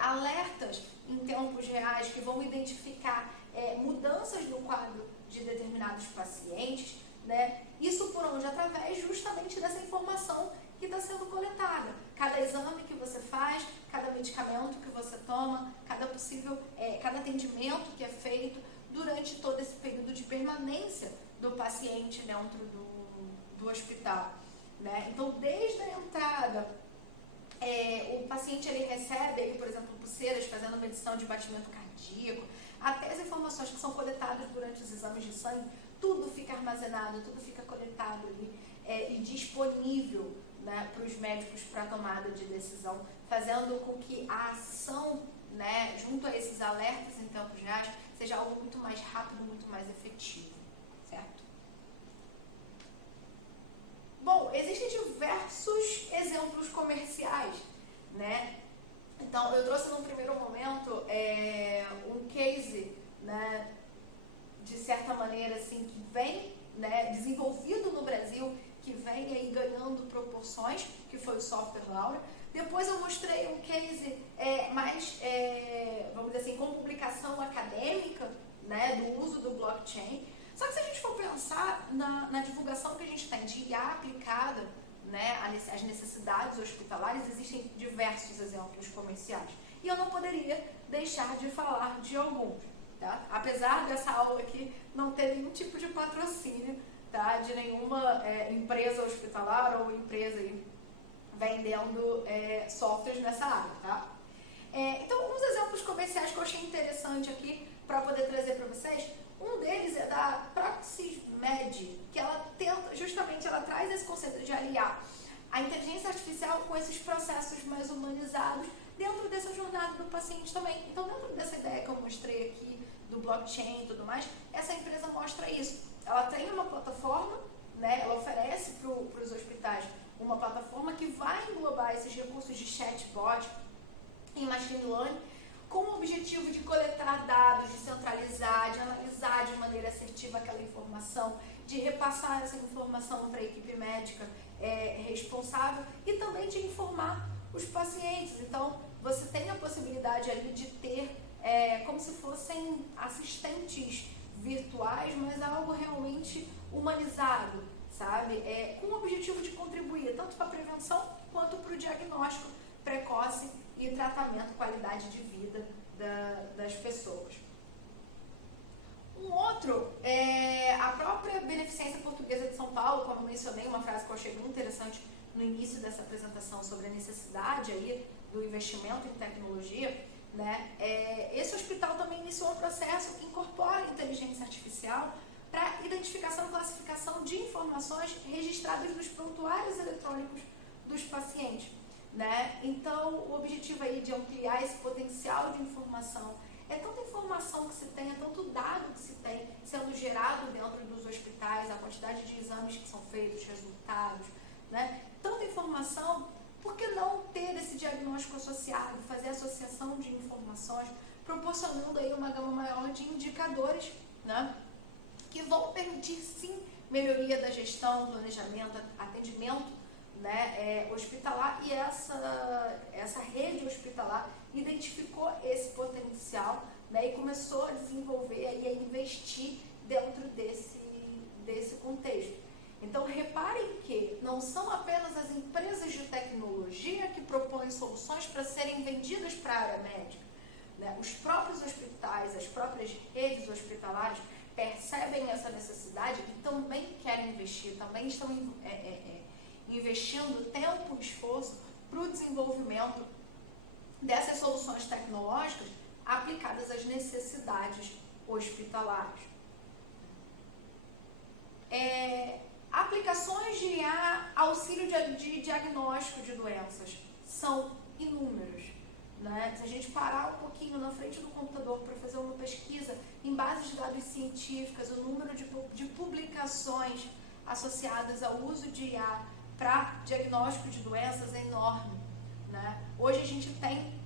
alertas em tempos reais que vão identificar mudanças no quadro de determinados pacientes, né? Isso por onde? Através justamente dessa informação que está sendo coletada. Cada exame que você faz, cada medicamento que você toma, cada atendimento que é feito durante todo esse período de permanência do paciente dentro do hospital, né? Então, desde a entrada, o paciente ele recebe, por exemplo, pulseiras fazendo medição de batimento cardíaco, até as informações que são coletadas durante os exames de sangue, tudo fica armazenado, tudo fica coletado ali, e disponível, né, para os médicos para a tomada de decisão, fazendo com que a ação, né, junto a esses alertas em tempos reais seja algo muito mais rápido, muito mais efetivo, certo? Bom, existem diversos exemplos comerciais, né? Então, eu trouxe num primeiro momento um case, né, de certa maneira, assim, que vem, né, desenvolvido no Brasil, que vem aí ganhando proporções, que foi o software Laura. Depois eu mostrei um case mais, vamos dizer assim, com publicação acadêmica, né, do uso do blockchain. Só que se a gente for pensar na divulgação que a gente tem de IA aplicada, né, as necessidades hospitalares, existem diversos exemplos comerciais. E eu não poderia deixar de falar de alguns, tá? Apesar dessa aula aqui não ter nenhum tipo de patrocínio, tá, de nenhuma empresa hospitalar ou empresa aí vendendo softwares nessa área, tá? Então, alguns exemplos comerciais que eu achei interessante aqui para poder trazer para vocês. Um deles é da Proximedh, que ela tenta, justamente, ela traz esse conceito de aliar a inteligência artificial com esses processos mais humanizados dentro dessa jornada do paciente também. Então, dentro dessa ideia que eu mostrei aqui do blockchain e tudo mais, essa empresa mostra isso. Ela tem uma plataforma, né, ela oferece para os hospitais uma plataforma que vai englobar esses recursos de chatbot em machine learning, com o objetivo de coletar dados, de centralizar, de analisar de maneira assertiva aquela informação, de repassar essa informação para a equipe médica responsável e também de informar os pacientes. Então, você tem a possibilidade ali de ter como se fossem assistentes virtuais, mas algo realmente humanizado, sabe? Com o objetivo de contribuir tanto para a prevenção quanto para o diagnóstico precoce e tratamento, qualidade de vida das pessoas. Um outro é a própria Beneficência Portuguesa de São Paulo, como eu mencionei, uma frase que eu achei muito interessante no início dessa apresentação sobre a necessidade aí do investimento em tecnologia, né? Esse hospital também iniciou um processo que incorpora a inteligência artificial para identificação e classificação de informações registradas nos prontuários eletrônicos dos pacientes, né? Então, o objetivo aí de ampliar esse potencial de informação, tanta informação que se tem, tanto dado que se tem sendo gerado dentro dos hospitais, a quantidade de exames que são feitos, resultados, né? Tanta informação, por que não ter esse diagnóstico associado, fazer associação de informações, proporcionando aí uma gama maior de indicadores, né, que vão permitir sim melhoria da gestão, planejamento, atendimento, né, hospitalar, e essa rede hospitalar identificou esse potencial, né, e começou a desenvolver e a investir dentro desse contexto. Então, reparem que não são apenas as empresas de tecnologia que propõem soluções para serem vendidas para a área médica, né? Os próprios hospitais, as próprias redes hospitalares percebem essa necessidade e também querem investir, também estão investindo tempo e esforço para o desenvolvimento dessas soluções tecnológicas aplicadas às necessidades hospitalares. Aplicações de auxílio de diagnóstico de doenças são inúmeros, né? Se a gente parar um pouquinho na frente do computador para fazer uma pesquisa em bases de dados científicas, o número de publicações associadas ao uso de IA para diagnóstico de doenças é enorme, né? Hoje a gente tem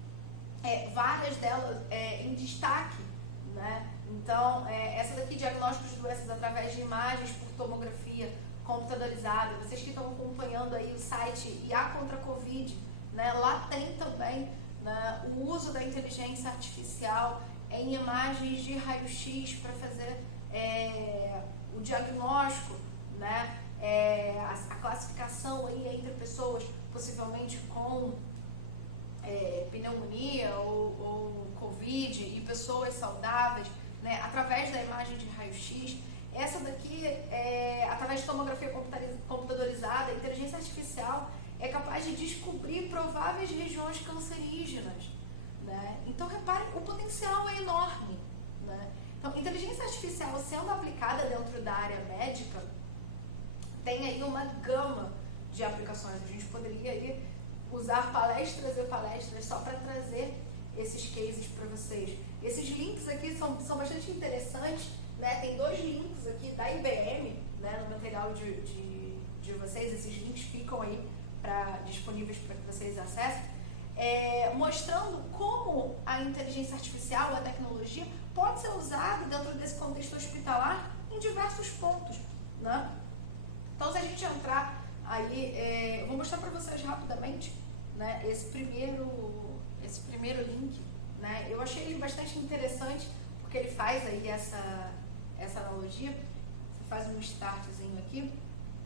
várias delas em destaque, né? Então, essa daqui, diagnóstico de doenças através de imagens por tomografia computadorizada. Vocês que estão acompanhando aí o site IA contra a Covid, né? Lá tem também, né, o uso da inteligência artificial em imagens de raio-x para fazer o diagnóstico, né? A classificação aí entre pessoas possivelmente com pneumonia ou Covid e pessoas saudáveis, né, através da imagem de raio-x. Essa daqui, através de tomografia computadorizada, a inteligência artificial é capaz de descobrir prováveis regiões cancerígenas, né? Então, reparem, o potencial é enorme, né? Então, inteligência artificial sendo aplicada dentro da área médica, tem aí uma gama de aplicações. A gente poderia aí usar palestras e palestras só para trazer esses cases para vocês. Esses links aqui são bastante interessantes, né? Tem 2 links aqui da IBM, né, no material de vocês. Esses links ficam aí disponíveis para que vocês acessem, mostrando como a inteligência artificial, a tecnologia, pode ser usada dentro desse contexto hospitalar em diversos pontos, né? Então, se a gente entrar aí, eu vou mostrar para vocês rapidamente, né, esse primeiro link, né? Eu achei ele bastante interessante, porque ele faz aí essa analogia. Você faz um startzinho aqui,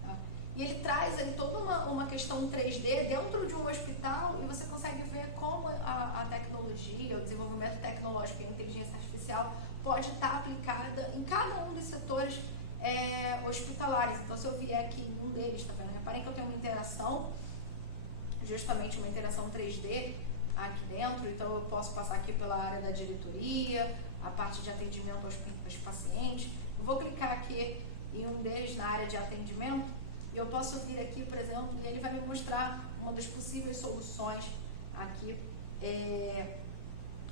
tá? E ele traz aí toda uma questão 3D dentro de um hospital e você consegue ver como a tecnologia, o desenvolvimento tecnológico e a inteligência artificial pode estar aplicada em cada um dos setores hospitalares. Então, se eu vier aqui em um deles, tá vendo? Reparem que eu tenho uma interação, justamente uma interação 3D aqui dentro, então eu posso passar aqui pela área da diretoria, a parte de atendimento aos pacientes. Eu vou clicar aqui em um deles na área de atendimento e eu posso vir aqui, por exemplo, e ele vai me mostrar uma das possíveis soluções aqui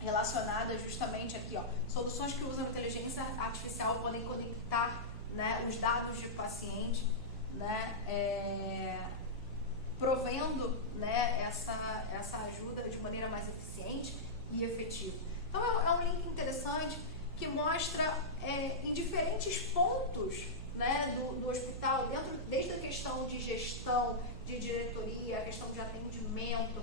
relacionadas justamente aqui, ó, soluções que usam inteligência artificial podem conectar, né, os dados de paciente, né, provendo, né, essa ajuda de maneira mais eficiente e efetiva. Então é um link interessante que mostra em diferentes pontos, né, do hospital, desde a questão de gestão, de diretoria, a questão de atendimento,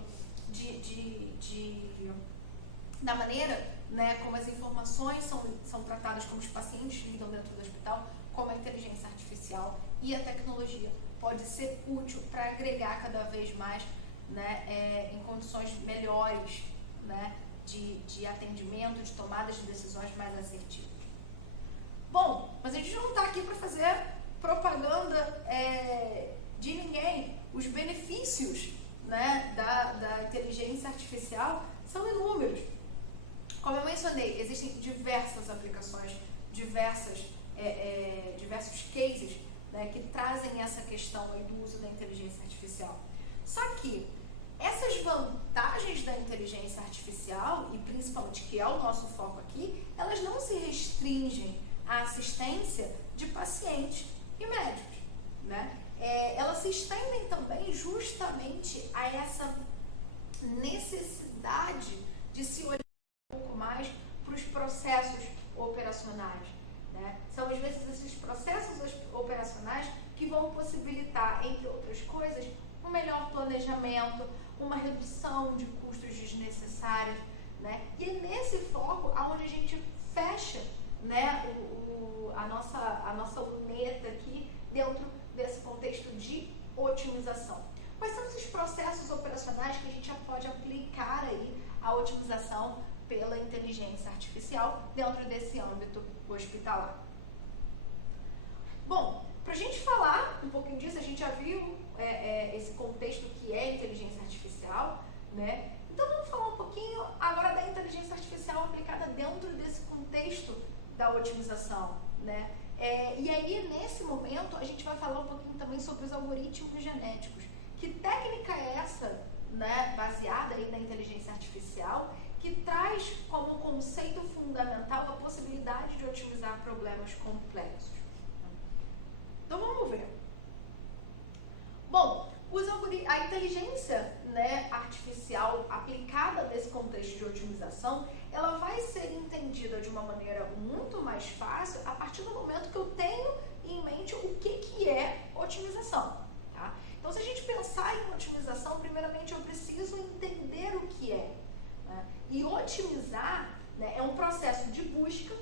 da maneira, né, como as informações são tratadas, como os pacientes lidam dentro do hospital, como a inteligência artificial e a tecnologia pode ser útil para agregar cada vez mais, né, em condições melhores, né, de atendimento, de tomadas de decisões mais assertivas. Bom, mas a gente não está aqui para fazer propaganda de ninguém. Os benefícios, né, da inteligência artificial são inúmeros. Como eu mencionei, existem diversas aplicações, diversos cases, né, que trazem essa questão aí do uso da inteligência artificial. Só que essas vantagens da inteligência artificial, e principalmente que é o nosso foco aqui, elas não se restringem à assistência de pacientes e médicos, né? Elas se estendem também justamente a essa necessidade de se olhar um pouco mais para os processos operacionais, né? São às vezes esses processos operacionais que vão possibilitar, entre outras coisas, um melhor planejamento, uma redução de custos desnecessários, né? E é nesse foco aonde a gente fecha, né, a nossa luneta aqui dentro desse contexto de otimização. Quais são esses processos operacionais que a gente já pode aplicar aí a otimização pela inteligência artificial dentro desse âmbito hospitalar? Bom, para a gente falar um pouquinho disso, a gente já viu esse contexto que é inteligência artificial, né? Então vamos falar um pouquinho agora da inteligência artificial aplicada dentro desse contexto da otimização, né? E aí, nesse momento, a gente vai falar um pouquinho também sobre os algoritmos genéticos. Que técnica é essa, né, baseada aí na inteligência artificial, que traz como conceito fundamental a possibilidade de otimizar problemas complexos? Então, vamos ver. Bom, a inteligência, né, artificial aplicada nesse contexto de otimização, ela vai ser entendida de uma maneira muito mais fácil a partir do momento que eu tenho em mente o que é otimização, tá? Então, se a gente pensar em otimização, primeiramente eu preciso entender o que é, né? E otimizar, né, é um processo de busca,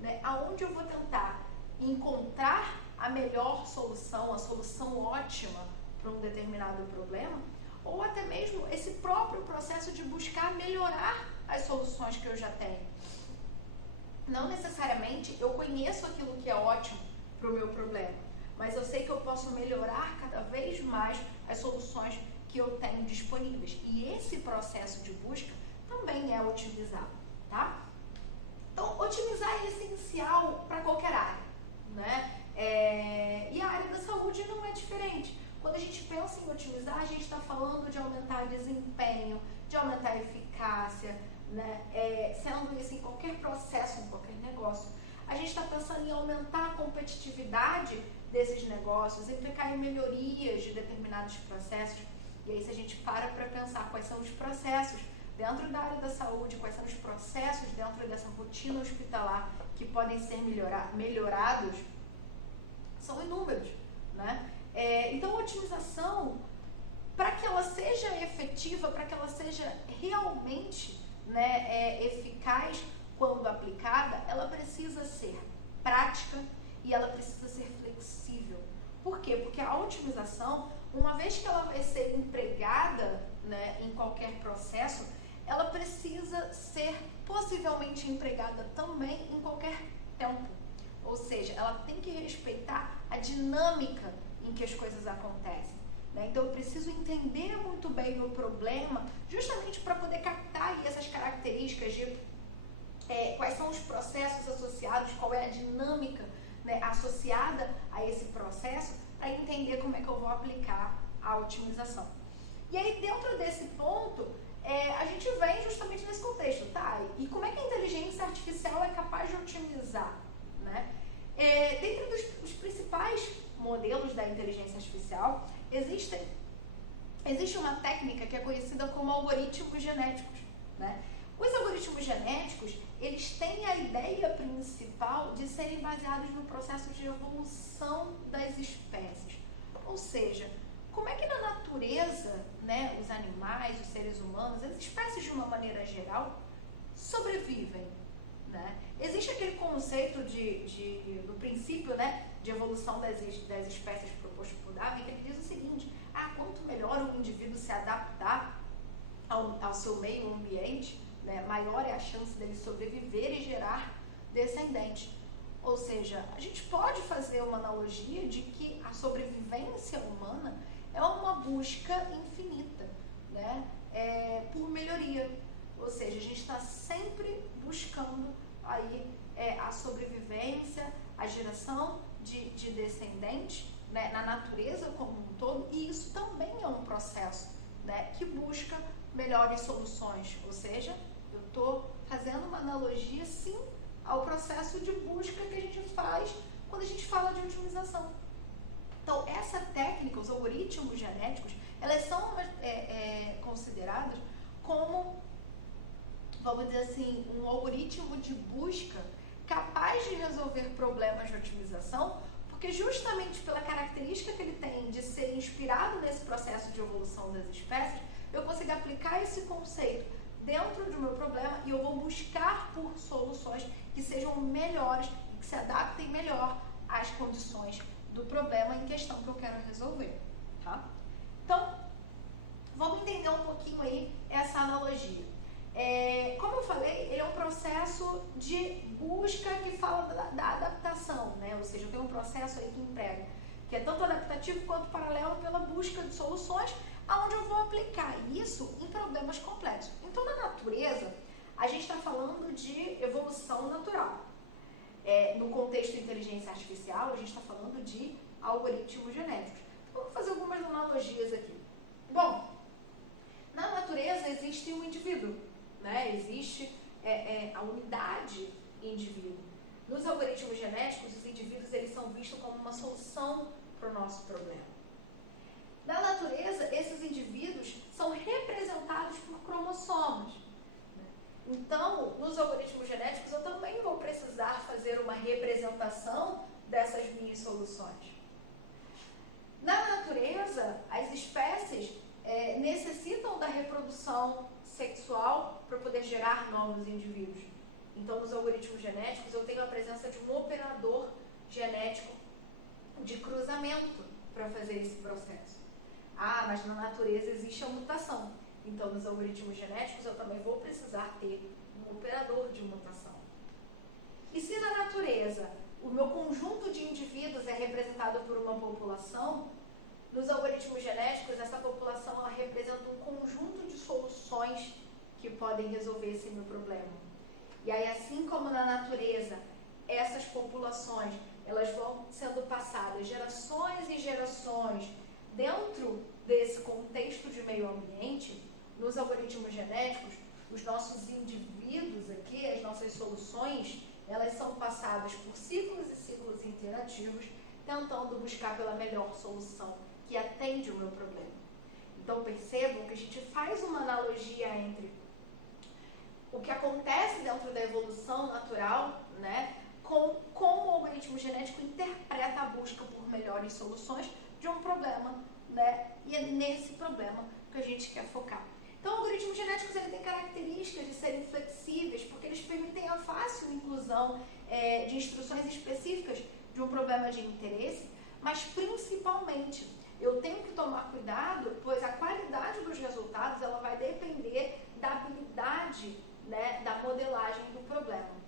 né, onde eu vou tentar encontrar a melhor solução, a solução ótima para um determinado problema, ou até mesmo esse próprio processo de buscar melhorar as soluções que eu já tenho. Não necessariamente eu conheço aquilo que é ótimo para o meu problema, mas eu sei que eu posso melhorar cada vez mais as soluções que eu tenho disponíveis. E esse processo de busca também é otimizado, tá? Então, otimizar é essencial para qualquer área, né? E a área da saúde não é diferente. Quando a gente pensa em otimizar, a gente está falando de aumentar desempenho, de aumentar a eficácia, né? Sendo isso em qualquer processo, em qualquer negócio. A gente está pensando em aumentar a competitividade desses negócios, implicar em melhorias de determinados processos. E aí, se a gente para pensar quais são os processos dentro da área da saúde, quais são os processos dentro dessa rotina hospitalar que podem ser melhorados, são inúmeros, né? Então, a otimização, para que ela seja efetiva, para que ela seja realmente, né, eficaz quando aplicada, ela precisa ser prática e ela precisa ser flexível. Por quê? Porque a otimização, uma vez que ela vai ser empregada, né, em qualquer processo, ela precisa ser possivelmente empregada também em qualquer tempo. Ou seja, ela tem que respeitar a dinâmica em que as coisas acontecem, né? Então eu preciso entender muito bem o problema, justamente para poder captar aí essas características de quais são os processos associados, qual é a dinâmica, né, associada a esse processo, para entender como é que eu vou aplicar a otimização. E aí, dentro desse ponto, a gente vem justamente nesse contexto, tá? E como é que a inteligência artificial é capaz de otimizar, né? Dentre dos principais modelos da inteligência artificial, existe uma técnica que é conhecida como algoritmos genéticos, né? Os algoritmos genéticos, eles têm a ideia principal de serem baseados no processo de evolução das espécies. Ou seja, como é que na natureza, né, os animais, os seres humanos, as espécies de uma maneira geral, sobrevivem, né? Existe aquele conceito do princípio, né, de evolução das espécies proposto por Darwin, que ele diz o seguinte: quanto melhor o indivíduo se adaptar ao seu meio ambiente, né, maior é a chance dele sobreviver e gerar descendentes. Ou seja, a gente pode fazer uma analogia de que a sobrevivência humana é uma busca infinita, né, por melhoria. Ou seja, a gente está sempre buscando aí a sobrevivência, a geração de descendentes, né, na natureza como um todo, e isso também é um processo, né, que busca melhores soluções. Ou seja, eu estou fazendo uma analogia, sim, ao processo de busca que a gente faz quando a gente fala de otimização. Então, essa técnica, os algoritmos genéticos, elas são consideradas como, vamos dizer assim, um algoritmo de busca capaz de resolver problemas de otimização, porque justamente pela característica que ele tem de ser inspirado nesse processo de evolução das espécies, eu consigo aplicar esse conceito dentro do meu problema e eu vou buscar por soluções que sejam melhores e que se adaptem melhor às condições do problema em questão que eu quero resolver, tá? Então, vamos entender um pouquinho aí essa analogia. Como eu falei, ele é um processo de busca que fala da adaptação, né? Ou seja, eu tenho um processo aí que emprega, que é tanto adaptativo quanto paralelo pela busca de soluções, aonde eu vou aplicar isso em problemas complexos. Então, na natureza, a gente está falando de evolução natural. No contexto de inteligência artificial, a gente está falando de algoritmos genéticos. Então, vou fazer algumas analogias aqui. Bom, na natureza existe um indivíduo, né? Existe a unidade indivíduo. Nos algoritmos genéticos, os indivíduos eles são vistos como uma solução para o nosso problema. Na natureza, esses indivíduos são representados por cromossomos. Então, nos algoritmos genéticos, eu também vou precisar fazer uma representação dessas minhas soluções. Na natureza, as espécies necessitam da reprodução sexual para poder gerar novos indivíduos. Então, nos algoritmos genéticos, eu tenho a presença de um operador genético de cruzamento para fazer esse processo. Mas na natureza existe a mutação. Então, nos algoritmos genéticos, eu também vou precisar ter um operador de mutação. E se na natureza o meu conjunto de indivíduos é representado por uma população, nos algoritmos genéticos, essa população ela representa um conjunto de soluções que podem resolver esse meu problema. E aí, assim como na natureza, essas populações elas vão sendo passadas gerações e gerações dentro desse contexto de meio ambiente, nos algoritmos genéticos, os nossos indivíduos aqui, as nossas soluções, elas são passadas por ciclos e ciclos interativos, tentando buscar pela melhor solução que atende o meu problema. Então, percebam que a gente faz uma analogia entre o que acontece dentro da evolução natural, né, com como o algoritmo genético interpreta a busca por melhores soluções de um problema, né, e é nesse problema que a gente quer focar. Então, algoritmos genéticos ele tem características de serem flexíveis, porque eles permitem a fácil inclusão de instruções específicas de um problema de interesse, mas principalmente eu tenho que tomar cuidado, pois a qualidade dos resultados ela vai depender da habilidade, né, da modelagem do problema.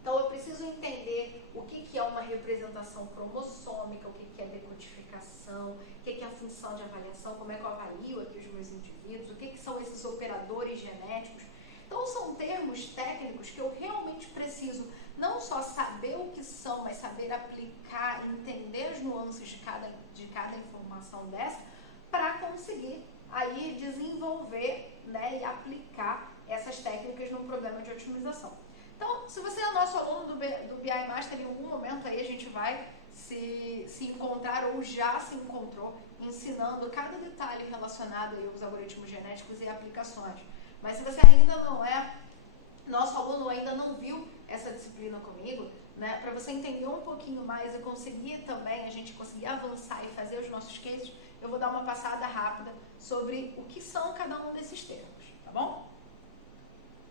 Então eu preciso entender o que é uma representação cromossômica, o que é decodificação, o que é a função de avaliação, como é que eu avalio aqui os meus indivíduos, o que são esses operadores genéticos. Então são termos técnicos que eu realmente preciso não só saber o que são, mas saber aplicar, entender as nuances de cada informação dessa, para conseguir aí desenvolver, né, e aplicar essas técnicas num programa de otimização. Então, se você é nosso aluno do BI Master, em algum momento aí a gente vai se encontrar ou já se encontrou ensinando cada detalhe relacionado aí aos algoritmos genéticos e aplicações. Mas se você ainda não é nosso aluno, ainda não viu essa disciplina comigo, né, para você entender um pouquinho mais e conseguir também, a gente conseguir avançar e fazer os nossos cases, eu vou dar uma passada rápida sobre o que são cada um desses termos, tá bom?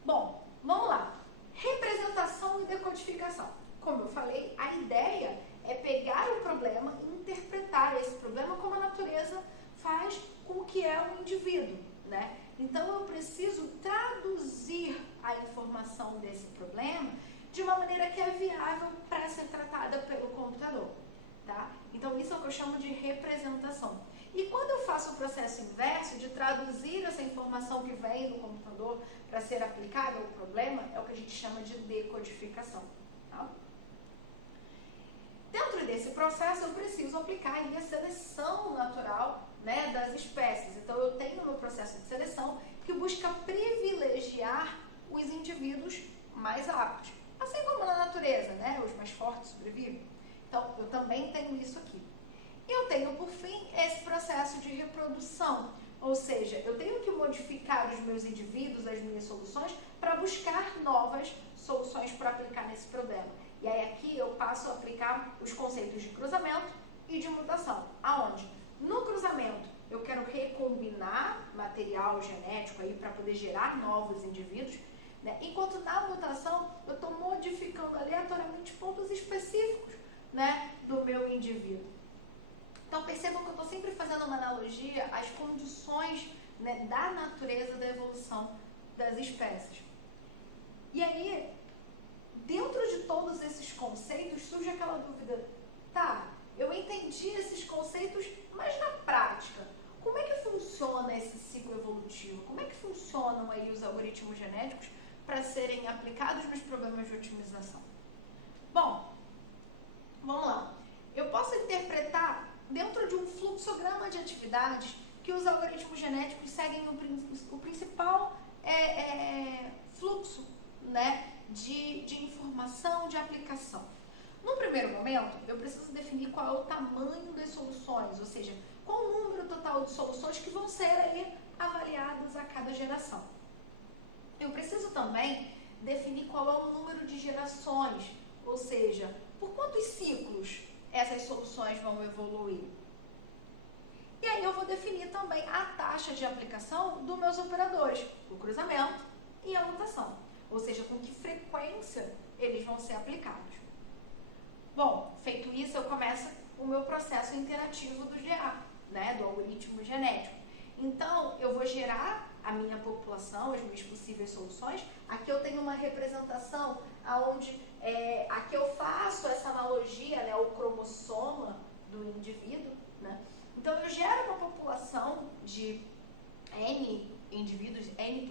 Bom, vamos lá. Representação e decodificação. Como eu falei, a ideia é pegar o problema e interpretar esse problema como a natureza faz com o que é um indivíduo, né? Então eu preciso traduzir a informação desse problema de uma maneira que é viável para ser tratada pelo computador, tá? Então isso é o que eu chamo de representação. E quando eu faço o processo inverso de traduzir essa informação que vem do computador para ser aplicada ao problema, é o que a gente chama de decodificação, tá? Dentro desse processo eu preciso aplicar aí a seleção natural, né, das espécies. Então eu tenho no processo de seleção que busca privilegiar os indivíduos mais aptos. Assim como na natureza, né, os mais fortes sobrevivem. Então eu também tenho isso aqui. E eu tenho, por fim, esse processo de reprodução. Ou seja, eu tenho que modificar os meus indivíduos, as minhas soluções, para buscar novas soluções para aplicar nesse problema. E aí aqui eu passo a aplicar os conceitos de cruzamento e de mutação. Aonde? No cruzamento, eu quero recombinar material genético aí para poder gerar novos indivíduos, né? Enquanto na mutação, eu estou modificando aleatoriamente pontos específicos, né, do meu indivíduo. Então percebam que eu estou sempre fazendo uma analogia às condições, né, da natureza da evolução das espécies. E aí, dentro de todos esses conceitos, surge aquela dúvida, tá, eu entendi esses conceitos, mas na prática, como é que funciona esse ciclo evolutivo? Como é que funcionam aí os algoritmos genéticos para serem aplicados nos problemas de otimização? Bom, vamos lá. Eu posso interpretar dentro de um fluxograma de atividades que os algoritmos genéticos seguem o principal fluxo, né, de informação, de aplicação. No primeiro momento, eu preciso definir qual é o tamanho das soluções, ou seja, qual o número total de soluções que vão ser aí avaliadas a cada geração. Eu preciso também definir qual é o número de gerações, ou seja, por quantos ciclos essas soluções vão evoluir. E aí eu vou definir também a taxa de aplicação dos meus operadores, o cruzamento e a mutação, ou seja, com que frequência eles vão ser aplicados. Bom, feito isso, eu começo o meu processo interativo do GA, né, do algoritmo genético. Então, eu vou gerar a minha população, as minhas possíveis soluções. Aqui eu tenho uma representação onde aqui eu faço essa analogia, né, ao cromossoma do indivíduo, né? Então, eu gero uma população de N indivíduos, N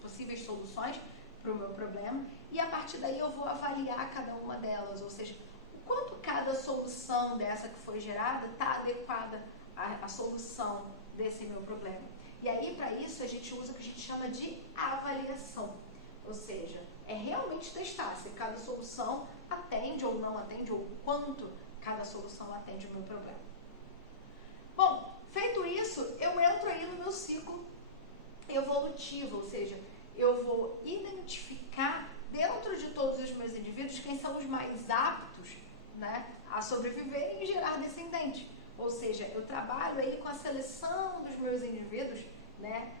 possíveis soluções para o meu problema, e a partir daí eu vou avaliar cada uma delas, ou seja, o quanto cada solução dessa que foi gerada está adequada à solução desse meu problema. E aí, para isso, a gente usa o que a gente chama de avaliação, ou seja, é realmente testar se cada solução atende ou não atende, ou quanto cada solução atende o meu problema. Bom, feito isso, eu entro aí no meu ciclo evolutivo, ou seja, eu vou identificar dentro de todos os meus indivíduos quem são os mais aptos, né, a sobreviver e gerar descendentes. Ou seja, eu trabalho aí com a seleção dos meus indivíduos, né,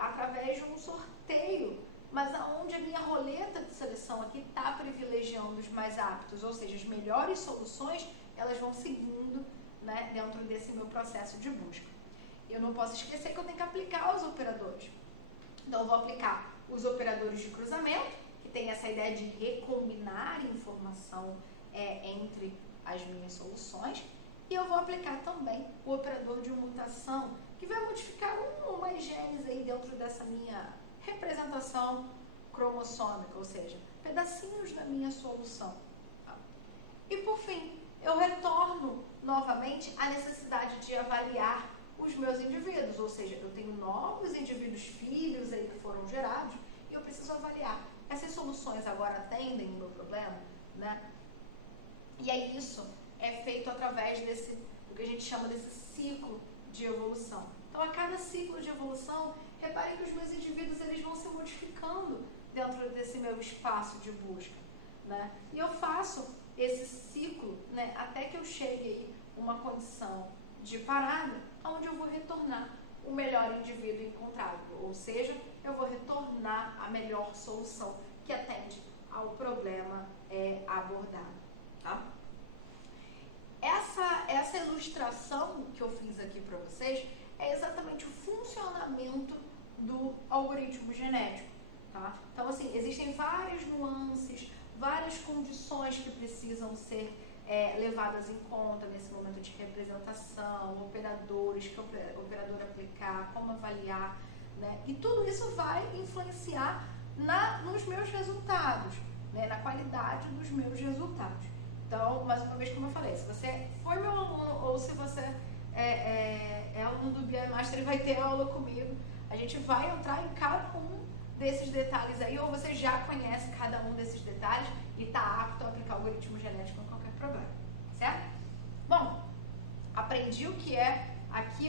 através de um sorteio, mas aonde a minha roleta de seleção aqui está privilegiando os mais aptos, ou seja, as melhores soluções, elas vão seguindo, né, dentro desse meu processo de busca. Eu não posso esquecer que eu tenho que aplicar os operadores. Então, eu vou aplicar os operadores de cruzamento, que tem essa ideia de recombinar informação entre as minhas soluções, e eu vou aplicar também o operador de mutação, que vai modificar umas genes aí dentro dessa minha representação cromossômica, ou seja, pedacinhos da minha solução. Tá? E por fim, eu retorno novamente à necessidade de avaliar os meus indivíduos, ou seja, eu tenho novos indivíduos filhos aí que foram gerados e eu preciso avaliar. Essas soluções agora atendem o meu problema, né? E aí isso é feito através do que a gente chama desse ciclo de evolução. Então, a cada ciclo de evolução, reparem que os meus indivíduos eles vão se modificando dentro desse meu espaço de busca, né? E eu faço esse ciclo, né, até que eu chegue aí uma condição de parada, onde eu vou retornar o melhor indivíduo encontrado, ou seja, eu vou retornar a melhor solução que atende ao problema abordado, tá? Essa ilustração que eu fiz aqui para vocês é exatamente o funcionamento do algoritmo genético, tá? Então, assim, existem várias nuances, várias condições que precisam ser levadas em conta nesse momento de representação, operadores, que operador aplicar, como avaliar, né? E tudo isso vai influenciar nos meus resultados, né? Na qualidade dos meus resultados. Então, mais uma vez, como eu falei, se você foi meu aluno ou se você é aluno do BI Master e vai ter aula comigo, a gente vai entrar em cada um desses detalhes aí, ou você já conhece cada um desses detalhes e está apto a aplicar o algoritmo genético em qualquer problema, certo? Bom, aprendi o que é aqui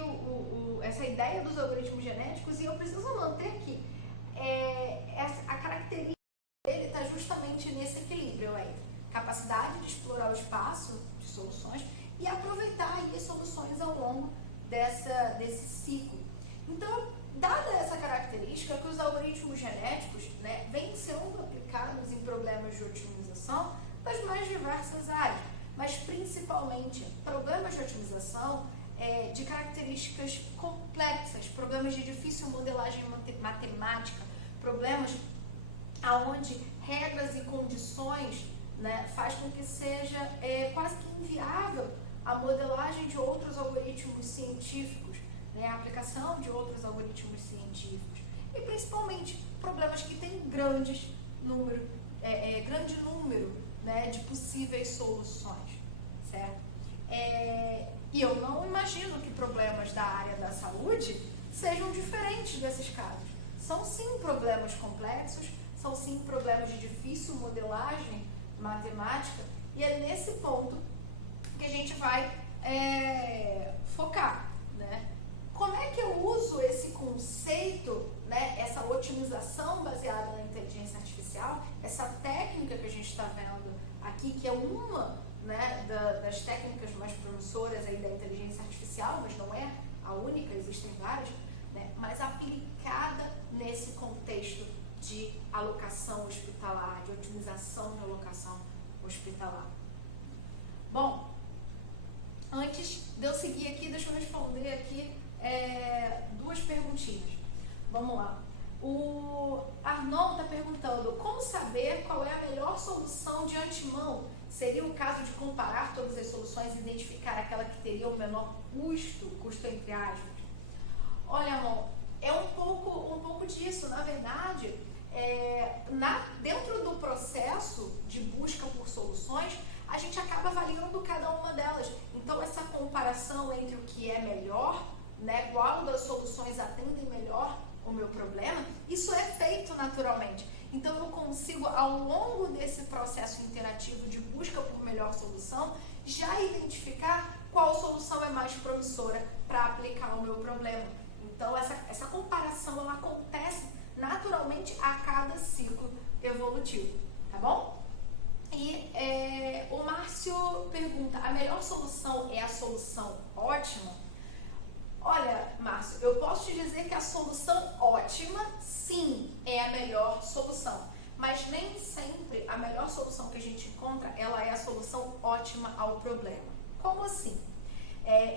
essa ideia dos algoritmos genéticos e eu preciso manter aqui a característica dele está justamente nesse equilíbrio entre capacidade de explorar o espaço de soluções e aproveitar aí as soluções ao longo desse ciclo. Então, dada essa característica que os algoritmos genéticos, né, vêm sendo aplicados em problemas de otimização das mais diversas áreas, mas principalmente problemas de otimização de características complexas, problemas de difícil modelagem matemática, problemas onde regras e condições, né, faz com que seja quase que inviável a modelagem de outros algoritmos científicos, né, a aplicação de outros algoritmos científicos e principalmente problemas que têm grande número, né, de possíveis soluções, certo? E eu não imagino que problemas da área da saúde sejam diferentes desses casos. São sim problemas complexos, são sim problemas de difícil modelagem matemática e é nesse ponto que a gente vai focar, né? Como é que eu uso esse conceito, né, essa otimização baseada na inteligência artificial, essa técnica que a gente está vendo aqui, que é uma, né, das técnicas mais promissoras aí da inteligência artificial, mas não é a única, existem várias, né, mas aplicada nesse contexto de alocação hospitalar, de otimização de alocação hospitalar. Bom, antes de eu seguir aqui, deixa eu responder aqui duas perguntinhas. Vamos lá. O Arnon está perguntando como saber qual é a melhor solução de antemão. Seria o caso de comparar todas as soluções e identificar aquela que teria o menor custo entre aspas? Olha, Arnon, é um pouco disso. Na verdade, dentro do processo de busca por soluções, a gente acaba avaliando cada uma delas. Então, essa comparação entre o que é melhor, né, qual das soluções atendem melhor o meu problema, isso é feito naturalmente. Então, eu consigo, ao longo desse processo interativo de busca por melhor solução, já identificar qual solução é mais promissora para aplicar o meu problema. Então, essa comparação ela acontece naturalmente a cada ciclo evolutivo, tá bom? E o Márcio pergunta, a melhor solução é a solução ótima? Olha, Márcio, eu posso te dizer que a solução ótima, sim, é a melhor solução. Mas nem sempre a melhor solução que a gente encontra, ela é a solução ótima ao problema, Como assim?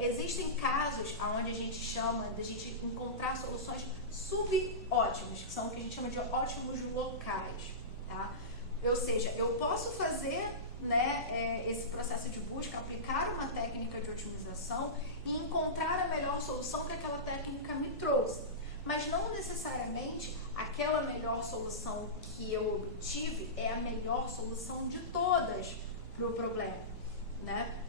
Existem casos onde a gente chama de a gente encontrar soluções subótimas, que são o que a gente chama de ótimos locais, tá? Ou seja, eu posso fazer, né, esse processo de busca, aplicar uma técnica de otimização e encontrar a melhor solução que aquela técnica me trouxe. Mas não necessariamente aquela melhor solução que eu obtive é a melhor solução de todas para o problema, né?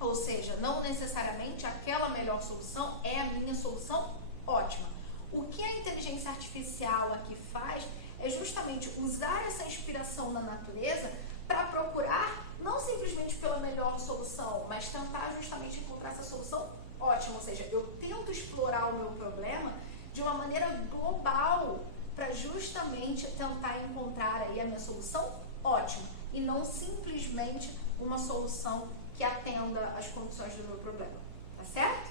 Ou seja, não necessariamente aquela melhor solução é a minha solução ótima. O que a inteligência artificial aqui faz é justamente usar essa inspiração na natureza para procurar não simplesmente pela melhor solução, mas tentar justamente encontrar essa solução ótima. Ou seja, eu tento explorar o meu problema de uma maneira global para justamente tentar encontrar aí a minha solução ótima e não simplesmente uma solução que atenda às condições do meu problema, tá certo?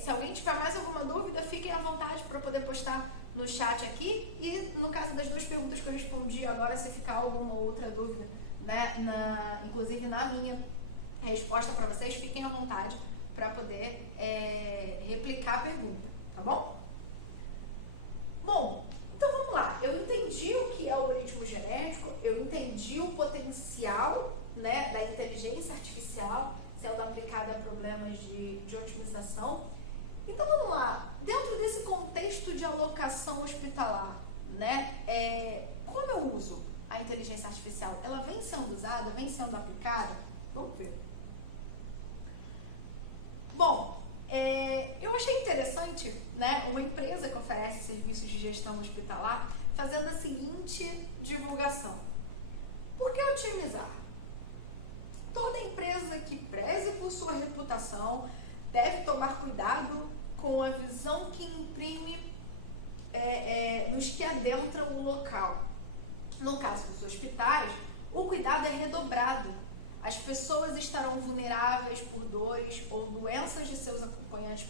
Se alguém tiver mais alguma dúvida, fiquem à vontade para poder postar no chat aqui e no caso das duas perguntas que eu respondi agora, se ficar alguma outra dúvida, né, inclusive na minha resposta para vocês, fiquem à vontade para poder replicar a pergunta, tá bom? Bom, então vamos lá. Eu entendi o que é o algoritmo genético, eu entendi o potencial, né, da inteligência artificial sendo aplicada a problemas de otimização. Então vamos lá. Dentro desse contexto de alocação hospitalar, né, como eu uso a inteligência artificial? Ela vem sendo usada, vem sendo aplicada? Vamos ver. Bom, eu achei interessante, né, uma empresa que oferece serviços de gestão hospitalar fazendo a seguinte divulgação. Por que otimizar? Toda empresa que preze por sua reputação deve tomar cuidado com a visão que imprime nos que adentram o local. No caso dos hospitais, o cuidado é redobrado. As pessoas estarão vulneráveis por dores ou doenças de seus acompanhantes.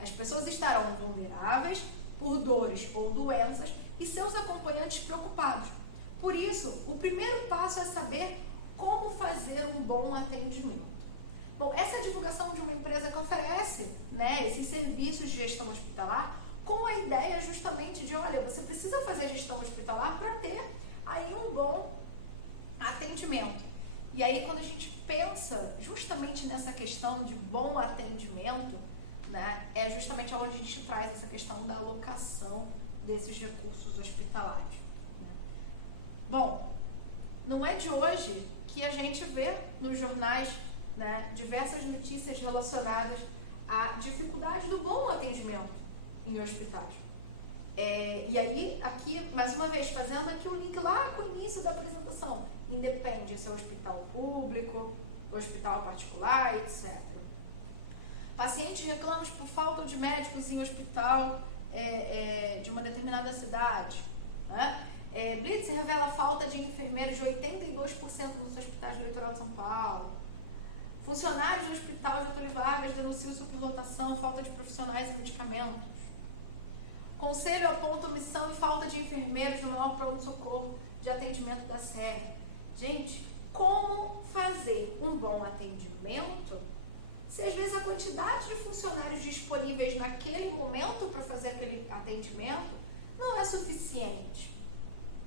As pessoas estarão vulneráveis por dores ou doenças e seus acompanhantes preocupados. Por isso, o primeiro passo é saber como fazer um bom atendimento. Bom, essa é a divulgação de uma empresa que oferece, né, esses serviços de gestão hospitalar com a ideia justamente de, olha, você precisa fazer gestão hospitalar para ter aí um bom atendimento. E aí, quando a gente pensa justamente nessa questão de bom atendimento, né, é justamente onde a gente traz essa questão da alocação desses recursos hospitalares. Né? Bom, não é de hoje que a gente vê nos jornais, né, diversas notícias relacionadas à dificuldade do bom atendimento em hospitais. E aí, aqui, mais uma vez, fazendo aqui um link lá com o início da apresentação. Independe se é hospital público, hospital particular, etc. Pacientes reclamam por falta de médicos em hospital de uma determinada cidade. Né? Blitz revela a falta de enfermeiros de 82% nos hospitais do litoral de São Paulo. Funcionários do Hospital Getúlio Vargas denunciam superlotação, falta de profissionais e medicamentos. Conselho aponta omissão e falta de enfermeiros no maior pronto-socorro de atendimento da SER. Gente, como fazer um bom atendimento se às vezes a quantidade de funcionários disponíveis naquele momento para fazer aquele atendimento não é suficiente?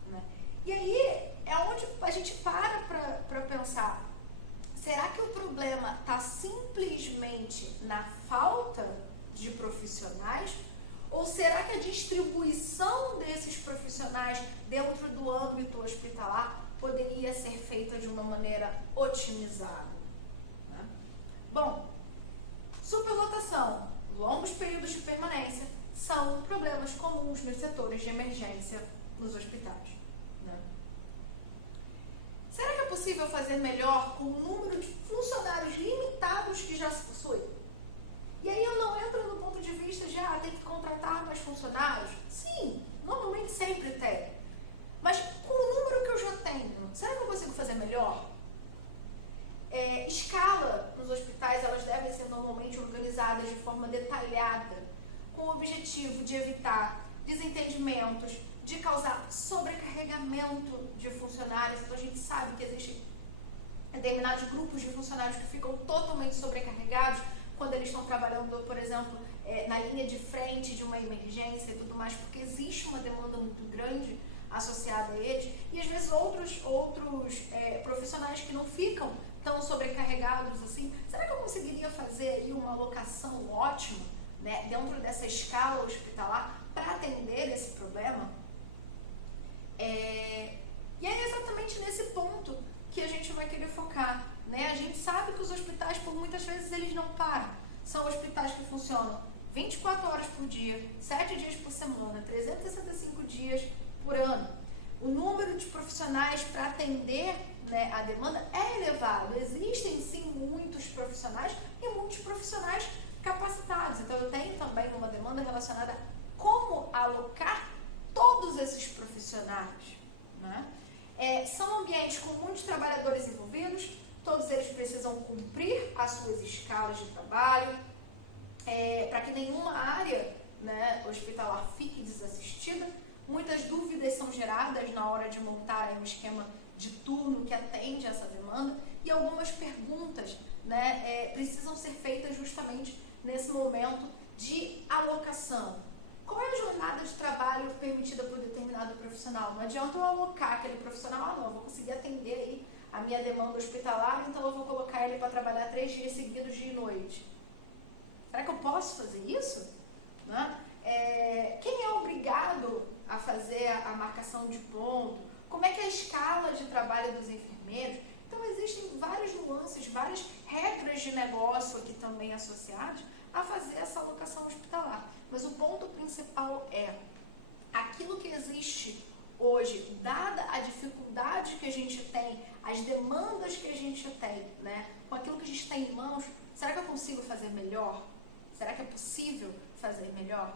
Né? E aí é onde a gente para pensar, será que o problema está simplesmente na falta de profissionais? Ou será que a distribuição desses profissionais dentro do âmbito hospitalar poderia ser feita de uma maneira otimizada? Né? Bom, superlotação, longos períodos de permanência são problemas comuns nos setores de emergência nos hospitais. Né? Será que é possível fazer melhor com o número de funcionários limitados que já se possui? E aí eu não entro no ponto de vista de tem que contratar mais funcionários. Sim, normalmente sempre tem. Mas com o número que eu já tenho, será que eu consigo fazer melhor? Escala nos hospitais, elas devem ser normalmente organizadas de forma detalhada, com o objetivo de evitar desentendimentos, de causar sobrecarregamento de funcionários. Então a gente sabe que existe determinados grupos de funcionários que ficam totalmente sobrecarregados quando eles estão trabalhando, por exemplo, na linha de frente de uma emergência e tudo mais, porque existe uma demanda muito grande associada a eles, e às vezes outros profissionais que não ficam tão sobrecarregados assim. Será que eu conseguiria fazer aí uma alocação ótima, né, dentro dessa escala hospitalar para atender esse problema? E é exatamente nesse ponto que a gente vai querer focar, né? A gente sabe que os hospitais, por muitas vezes, eles não param. São hospitais que funcionam 24 horas por dia, 7 dias por semana, 365 dias por ano. O número de profissionais para atender, né, a demanda é elevado. Existem, sim, muitos profissionais e muitos profissionais capacitados. Então, eu tenho também uma demanda relacionada a como alocar todos esses profissionais, né? São ambientes com muitos trabalhadores envolvidos, todos eles precisam cumprir as suas escalas de trabalho, para que nenhuma área, né, hospitalar fique desassistida. Muitas dúvidas são geradas na hora de montar um esquema de turno que atende essa demanda, e algumas perguntas, né, precisam ser feitas justamente nesse momento de alocação. Qual é a jornada de trabalho permitida por determinado profissional? Não adianta eu alocar aquele profissional, não, eu vou conseguir atender aí a minha demanda hospitalar, então eu vou colocar ele para trabalhar 3 dias seguidos de noite. Será que eu posso fazer isso? Né? Quem é obrigado a fazer a marcação de ponto? Como é que é a escala de trabalho dos enfermeiros? Então existem várias nuances, várias regras de negócio aqui também associadas a fazer essa alocação hospitalar. Mas o ponto principal é aquilo que existe hoje, dada a dificuldade que a gente tem, as demandas que a gente tem, né, com aquilo que a gente tem em mãos, será que eu consigo fazer melhor? Será que é possível fazer melhor?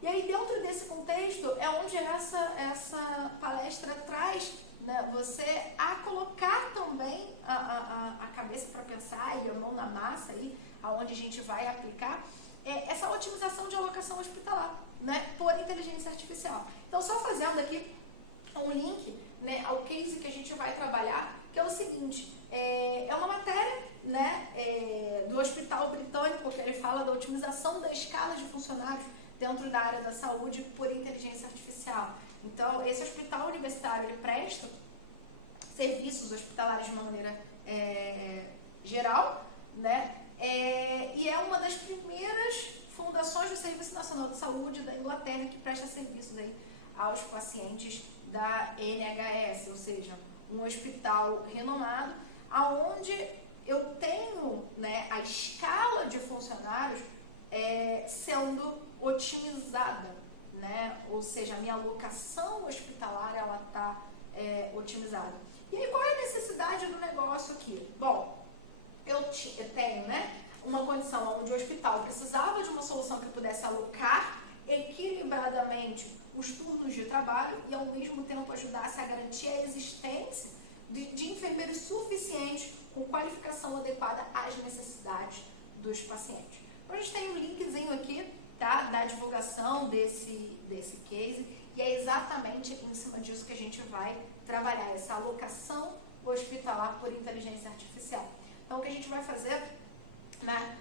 E aí, dentro desse contexto, é onde essa palestra traz, né, você a colocar também a cabeça para pensar e a mão na massa aí, aonde a gente vai aplicar essa otimização de alocação hospitalar, né, por inteligência artificial. Então, só fazendo aqui um link, né, ao case que a gente vai trabalhar, que é o seguinte, é uma matéria, né, do Hospital Britânico, que ele fala da otimização da escala de funcionários dentro da área da saúde por inteligência artificial. Então, esse hospital universitário, ele presta serviços hospitalares de uma maneira geral, né, e é uma das primeiras fundações do Serviço Nacional de Saúde da Inglaterra que presta serviços aí aos pacientes da NHS, ou seja, um hospital renomado, aonde eu tenho, né, a escala de funcionários sendo otimizada, né, ou seja, a minha alocação hospitalar ela está otimizada. E aí, qual é a necessidade do negócio aqui? Bom, eu tenho, né, uma condição onde o hospital precisava de uma solução que pudesse alocar equilibradamente os turnos de trabalho e, ao mesmo tempo, ajudasse a garantir a existência de enfermeiros suficientes com qualificação adequada às necessidades dos pacientes. Então, a gente tem um linkzinho aqui, tá, da divulgação desse case, e é exatamente em cima disso que a gente vai trabalhar, essa alocação hospitalar por inteligência artificial. Então, o que a gente vai fazer, né,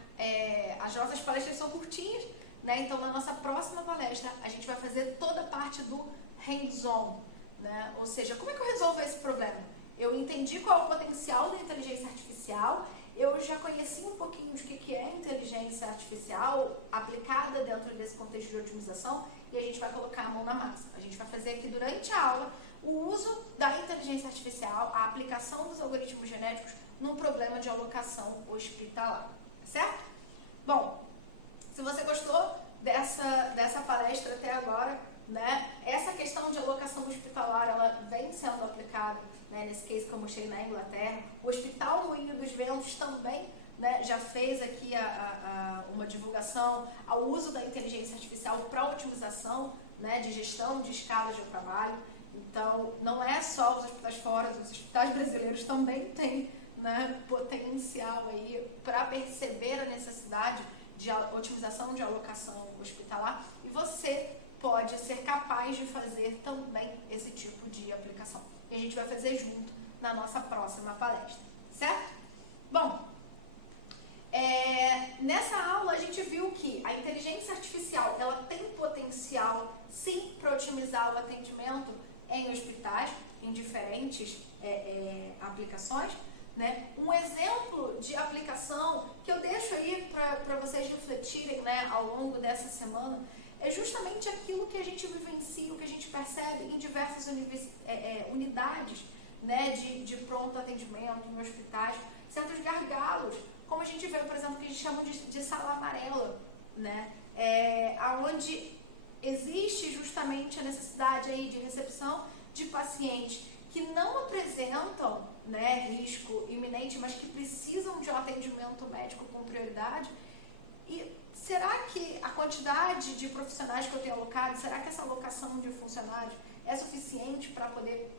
as nossas palestras são curtinhas, né, então na nossa próxima palestra a gente vai fazer toda a parte do hands-on, né, ou seja, como é que eu resolvo esse problema? Eu entendi qual é o potencial da inteligência artificial, eu já conheci um pouquinho de que é inteligência artificial aplicada dentro desse contexto de otimização, e a gente vai colocar a mão na massa. A gente vai fazer aqui durante a aula o uso da inteligência artificial, a aplicação dos algoritmos genéticos num problema de alocação hospitalar, certo? Bom, se você gostou dessa palestra até agora, né, essa questão de alocação hospitalar, ela vem sendo aplicada, né, nesse case que eu mostrei na Inglaterra. O Hospital Moinho dos Ventos também, né, já fez aqui uma divulgação ao uso da inteligência artificial para otimização, né, de gestão de escalas de trabalho. Então, não é só os hospitais fora, os hospitais brasileiros também têm, né, potencial aí para perceber a necessidade de otimização de alocação hospitalar, e você pode ser capaz de fazer também esse tipo de aplicação. E a gente vai fazer junto na nossa próxima palestra, certo? Bom, nessa aula a gente viu que a inteligência artificial ela tem potencial sim para otimizar o atendimento em hospitais, em diferentes aplicações, né? Um exemplo de aplicação que eu deixo aí para vocês refletirem, né, ao longo dessa semana é justamente aquilo que a gente vivencia, o que a gente percebe em diversas unidades, né, de pronto atendimento em hospitais, certos gargalos, como a gente vê, por exemplo, que a gente chama de sala amarela, né, onde existe justamente a necessidade aí de recepção de pacientes que não apresentam, né, risco iminente, mas que precisam de um atendimento médico com prioridade. E será que a quantidade de profissionais que eu tenho alocado, será que essa alocação de funcionários é suficiente para poder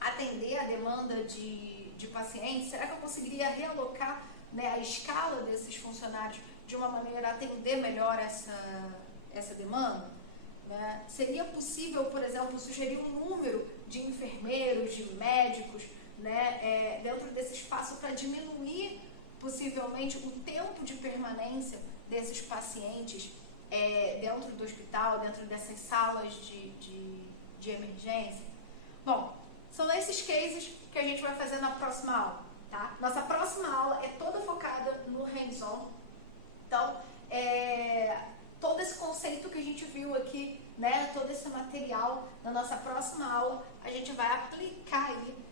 atender a demanda de pacientes? Será que eu conseguiria realocar, né, a escala desses funcionários de uma maneira a atender melhor essa demanda? Né? Seria possível, por exemplo, sugerir um número de enfermeiros, de médicos, né, dentro desse espaço para diminuir possivelmente o tempo de permanência desses pacientes dentro do hospital, dentro dessas salas de emergência? Bom, são esses cases que a gente vai fazer na próxima aula, tá? Nossa próxima aula é toda focada no hands-on. Então, todo esse conceito que a gente viu aqui, né, todo esse material, na nossa próxima aula, a gente vai aplicar aí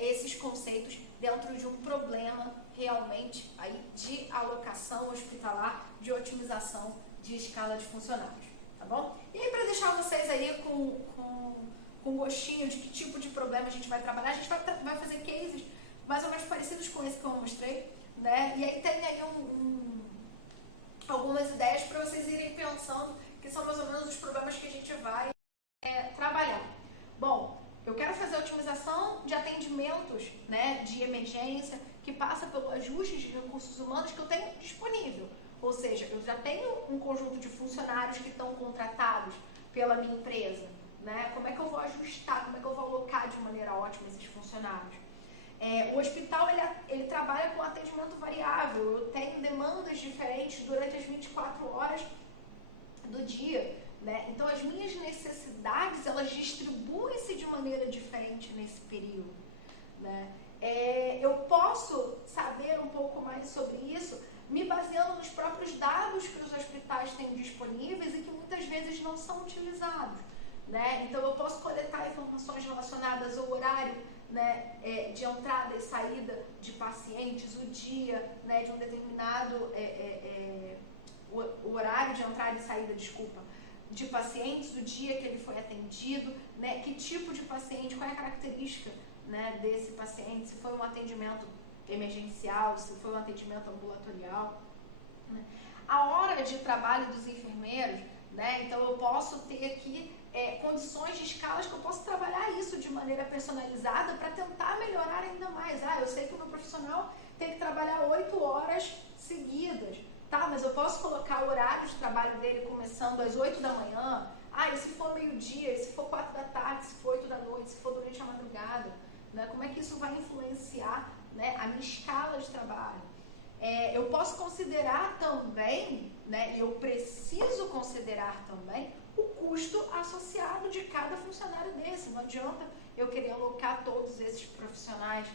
esses conceitos dentro de um problema realmente aí de alocação hospitalar, de otimização de escala de funcionários, tá bom? E aí, para deixar vocês aí com gostinho de que tipo de problema a gente vai trabalhar, a gente vai fazer cases mais ou menos parecidos com esse que eu mostrei, né? E aí tem aí algumas ideias para vocês irem pensando, que são mais ou menos os problemas que a gente vai trabalhar. Bom, eu quero fazer a otimização de atendimentos, né, de emergência, que passa pelo ajuste de recursos humanos que eu tenho disponível. Ou seja, eu já tenho um conjunto de funcionários que estão contratados pela minha empresa, né? Como é que eu vou ajustar, como é que eu vou alocar de maneira ótima esses funcionários? O hospital ele trabalha com atendimento variável, eu tenho demandas diferentes durante as 24 horas do dia, né? Então as minhas necessidades elas distribuem-se de maneira diferente nesse período, né? Eu posso saber um pouco mais sobre isso me baseando nos próprios dados que os hospitais têm disponíveis e que muitas vezes não são utilizados, né? Então eu posso coletar informações relacionadas ao horário, né, de entrada e saída de pacientes, o dia, né, de um determinado o horário de entrada e saída, de pacientes, o dia que ele foi atendido, né, que tipo de paciente, qual é a característica, né, desse paciente, se foi um atendimento emergencial, se foi um atendimento ambulatorial, né. A hora de trabalho dos enfermeiros, né, então eu posso ter aqui condições de escalas que eu posso trabalhar isso de maneira personalizada para tentar melhorar ainda mais. Eu sei que o meu profissional tem que trabalhar 8 horas seguidas, tá? Mas eu posso colocar o horário de trabalho dele começando às 8 da manhã, e se for meio-dia, e se for 4 da tarde, se for 8 da noite, se for durante a madrugada, né? Como é que isso vai influenciar, né, a minha escala de trabalho? Eu posso considerar também, né, eu preciso considerar também o custo associado de cada funcionário desse. Não adianta eu querer alocar todos esses profissionais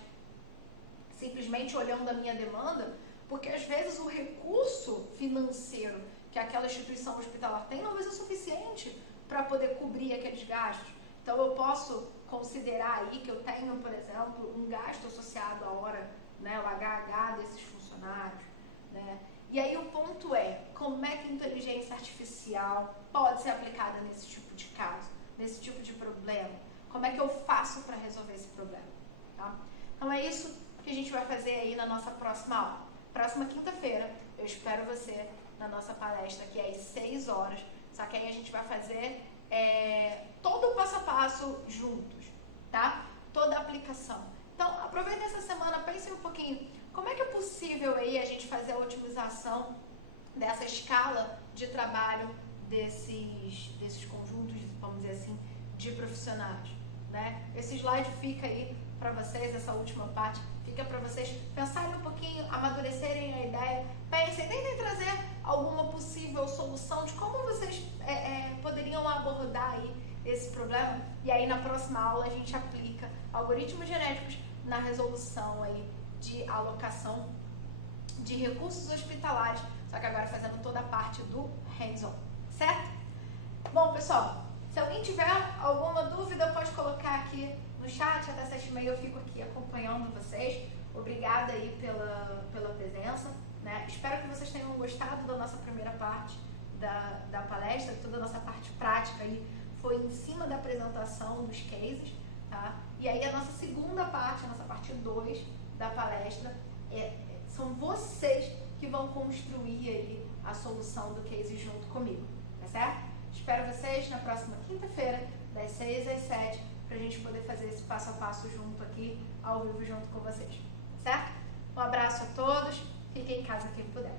simplesmente olhando a minha demanda, porque às vezes o recurso financeiro que aquela instituição hospitalar tem não vai ser suficiente para poder cobrir aqueles gastos. Então eu posso considerar aí que eu tenho, por exemplo, um gasto associado à hora, né, o HH desses funcionários, né? E aí o ponto é, como é que a inteligência artificial pode ser aplicada nesse tipo de caso, nesse tipo de problema? Como é que eu faço para resolver esse problema? Tá? Então é isso que a gente vai fazer aí na nossa próxima aula. Próxima quinta-feira, eu espero você na nossa palestra aqui às 6 horas, só que aí a gente vai fazer todo o passo a passo juntos, tá? Toda a aplicação. Então, aproveita essa semana, pense um pouquinho, como é que é possível aí a gente fazer a otimização dessa escala de trabalho desses conjuntos, vamos dizer assim, de profissionais, né? Esse slide fica aí para vocês, essa última parte, fica para vocês pensarem um pouquinho, amadurecerem a ideia, pensem, tentem trazer alguma possível solução de como vocês poderiam abordar aí esse problema, e aí na próxima aula a gente aplica algoritmos genéticos na resolução aí de alocação de recursos hospitalares, só que agora fazendo toda a parte do hands-on, certo? Bom, pessoal, se alguém tiver alguma dúvida, pode colocar aqui no chat, até 7h30 eu fico aqui acompanhando vocês. Obrigada aí pela presença, né? Espero que vocês tenham gostado da nossa primeira parte da palestra, toda a nossa parte prática aí foi em cima da apresentação dos cases, tá? E aí a nossa segunda parte, a nossa parte 2 da palestra, são vocês que vão construir aí a solução do case junto comigo, tá certo? Espero vocês na próxima quinta-feira, das 6 às 7, para a gente poder fazer esse passo a passo junto aqui, ao vivo junto com vocês, certo? Um abraço a todos, fiquem em casa quem puder.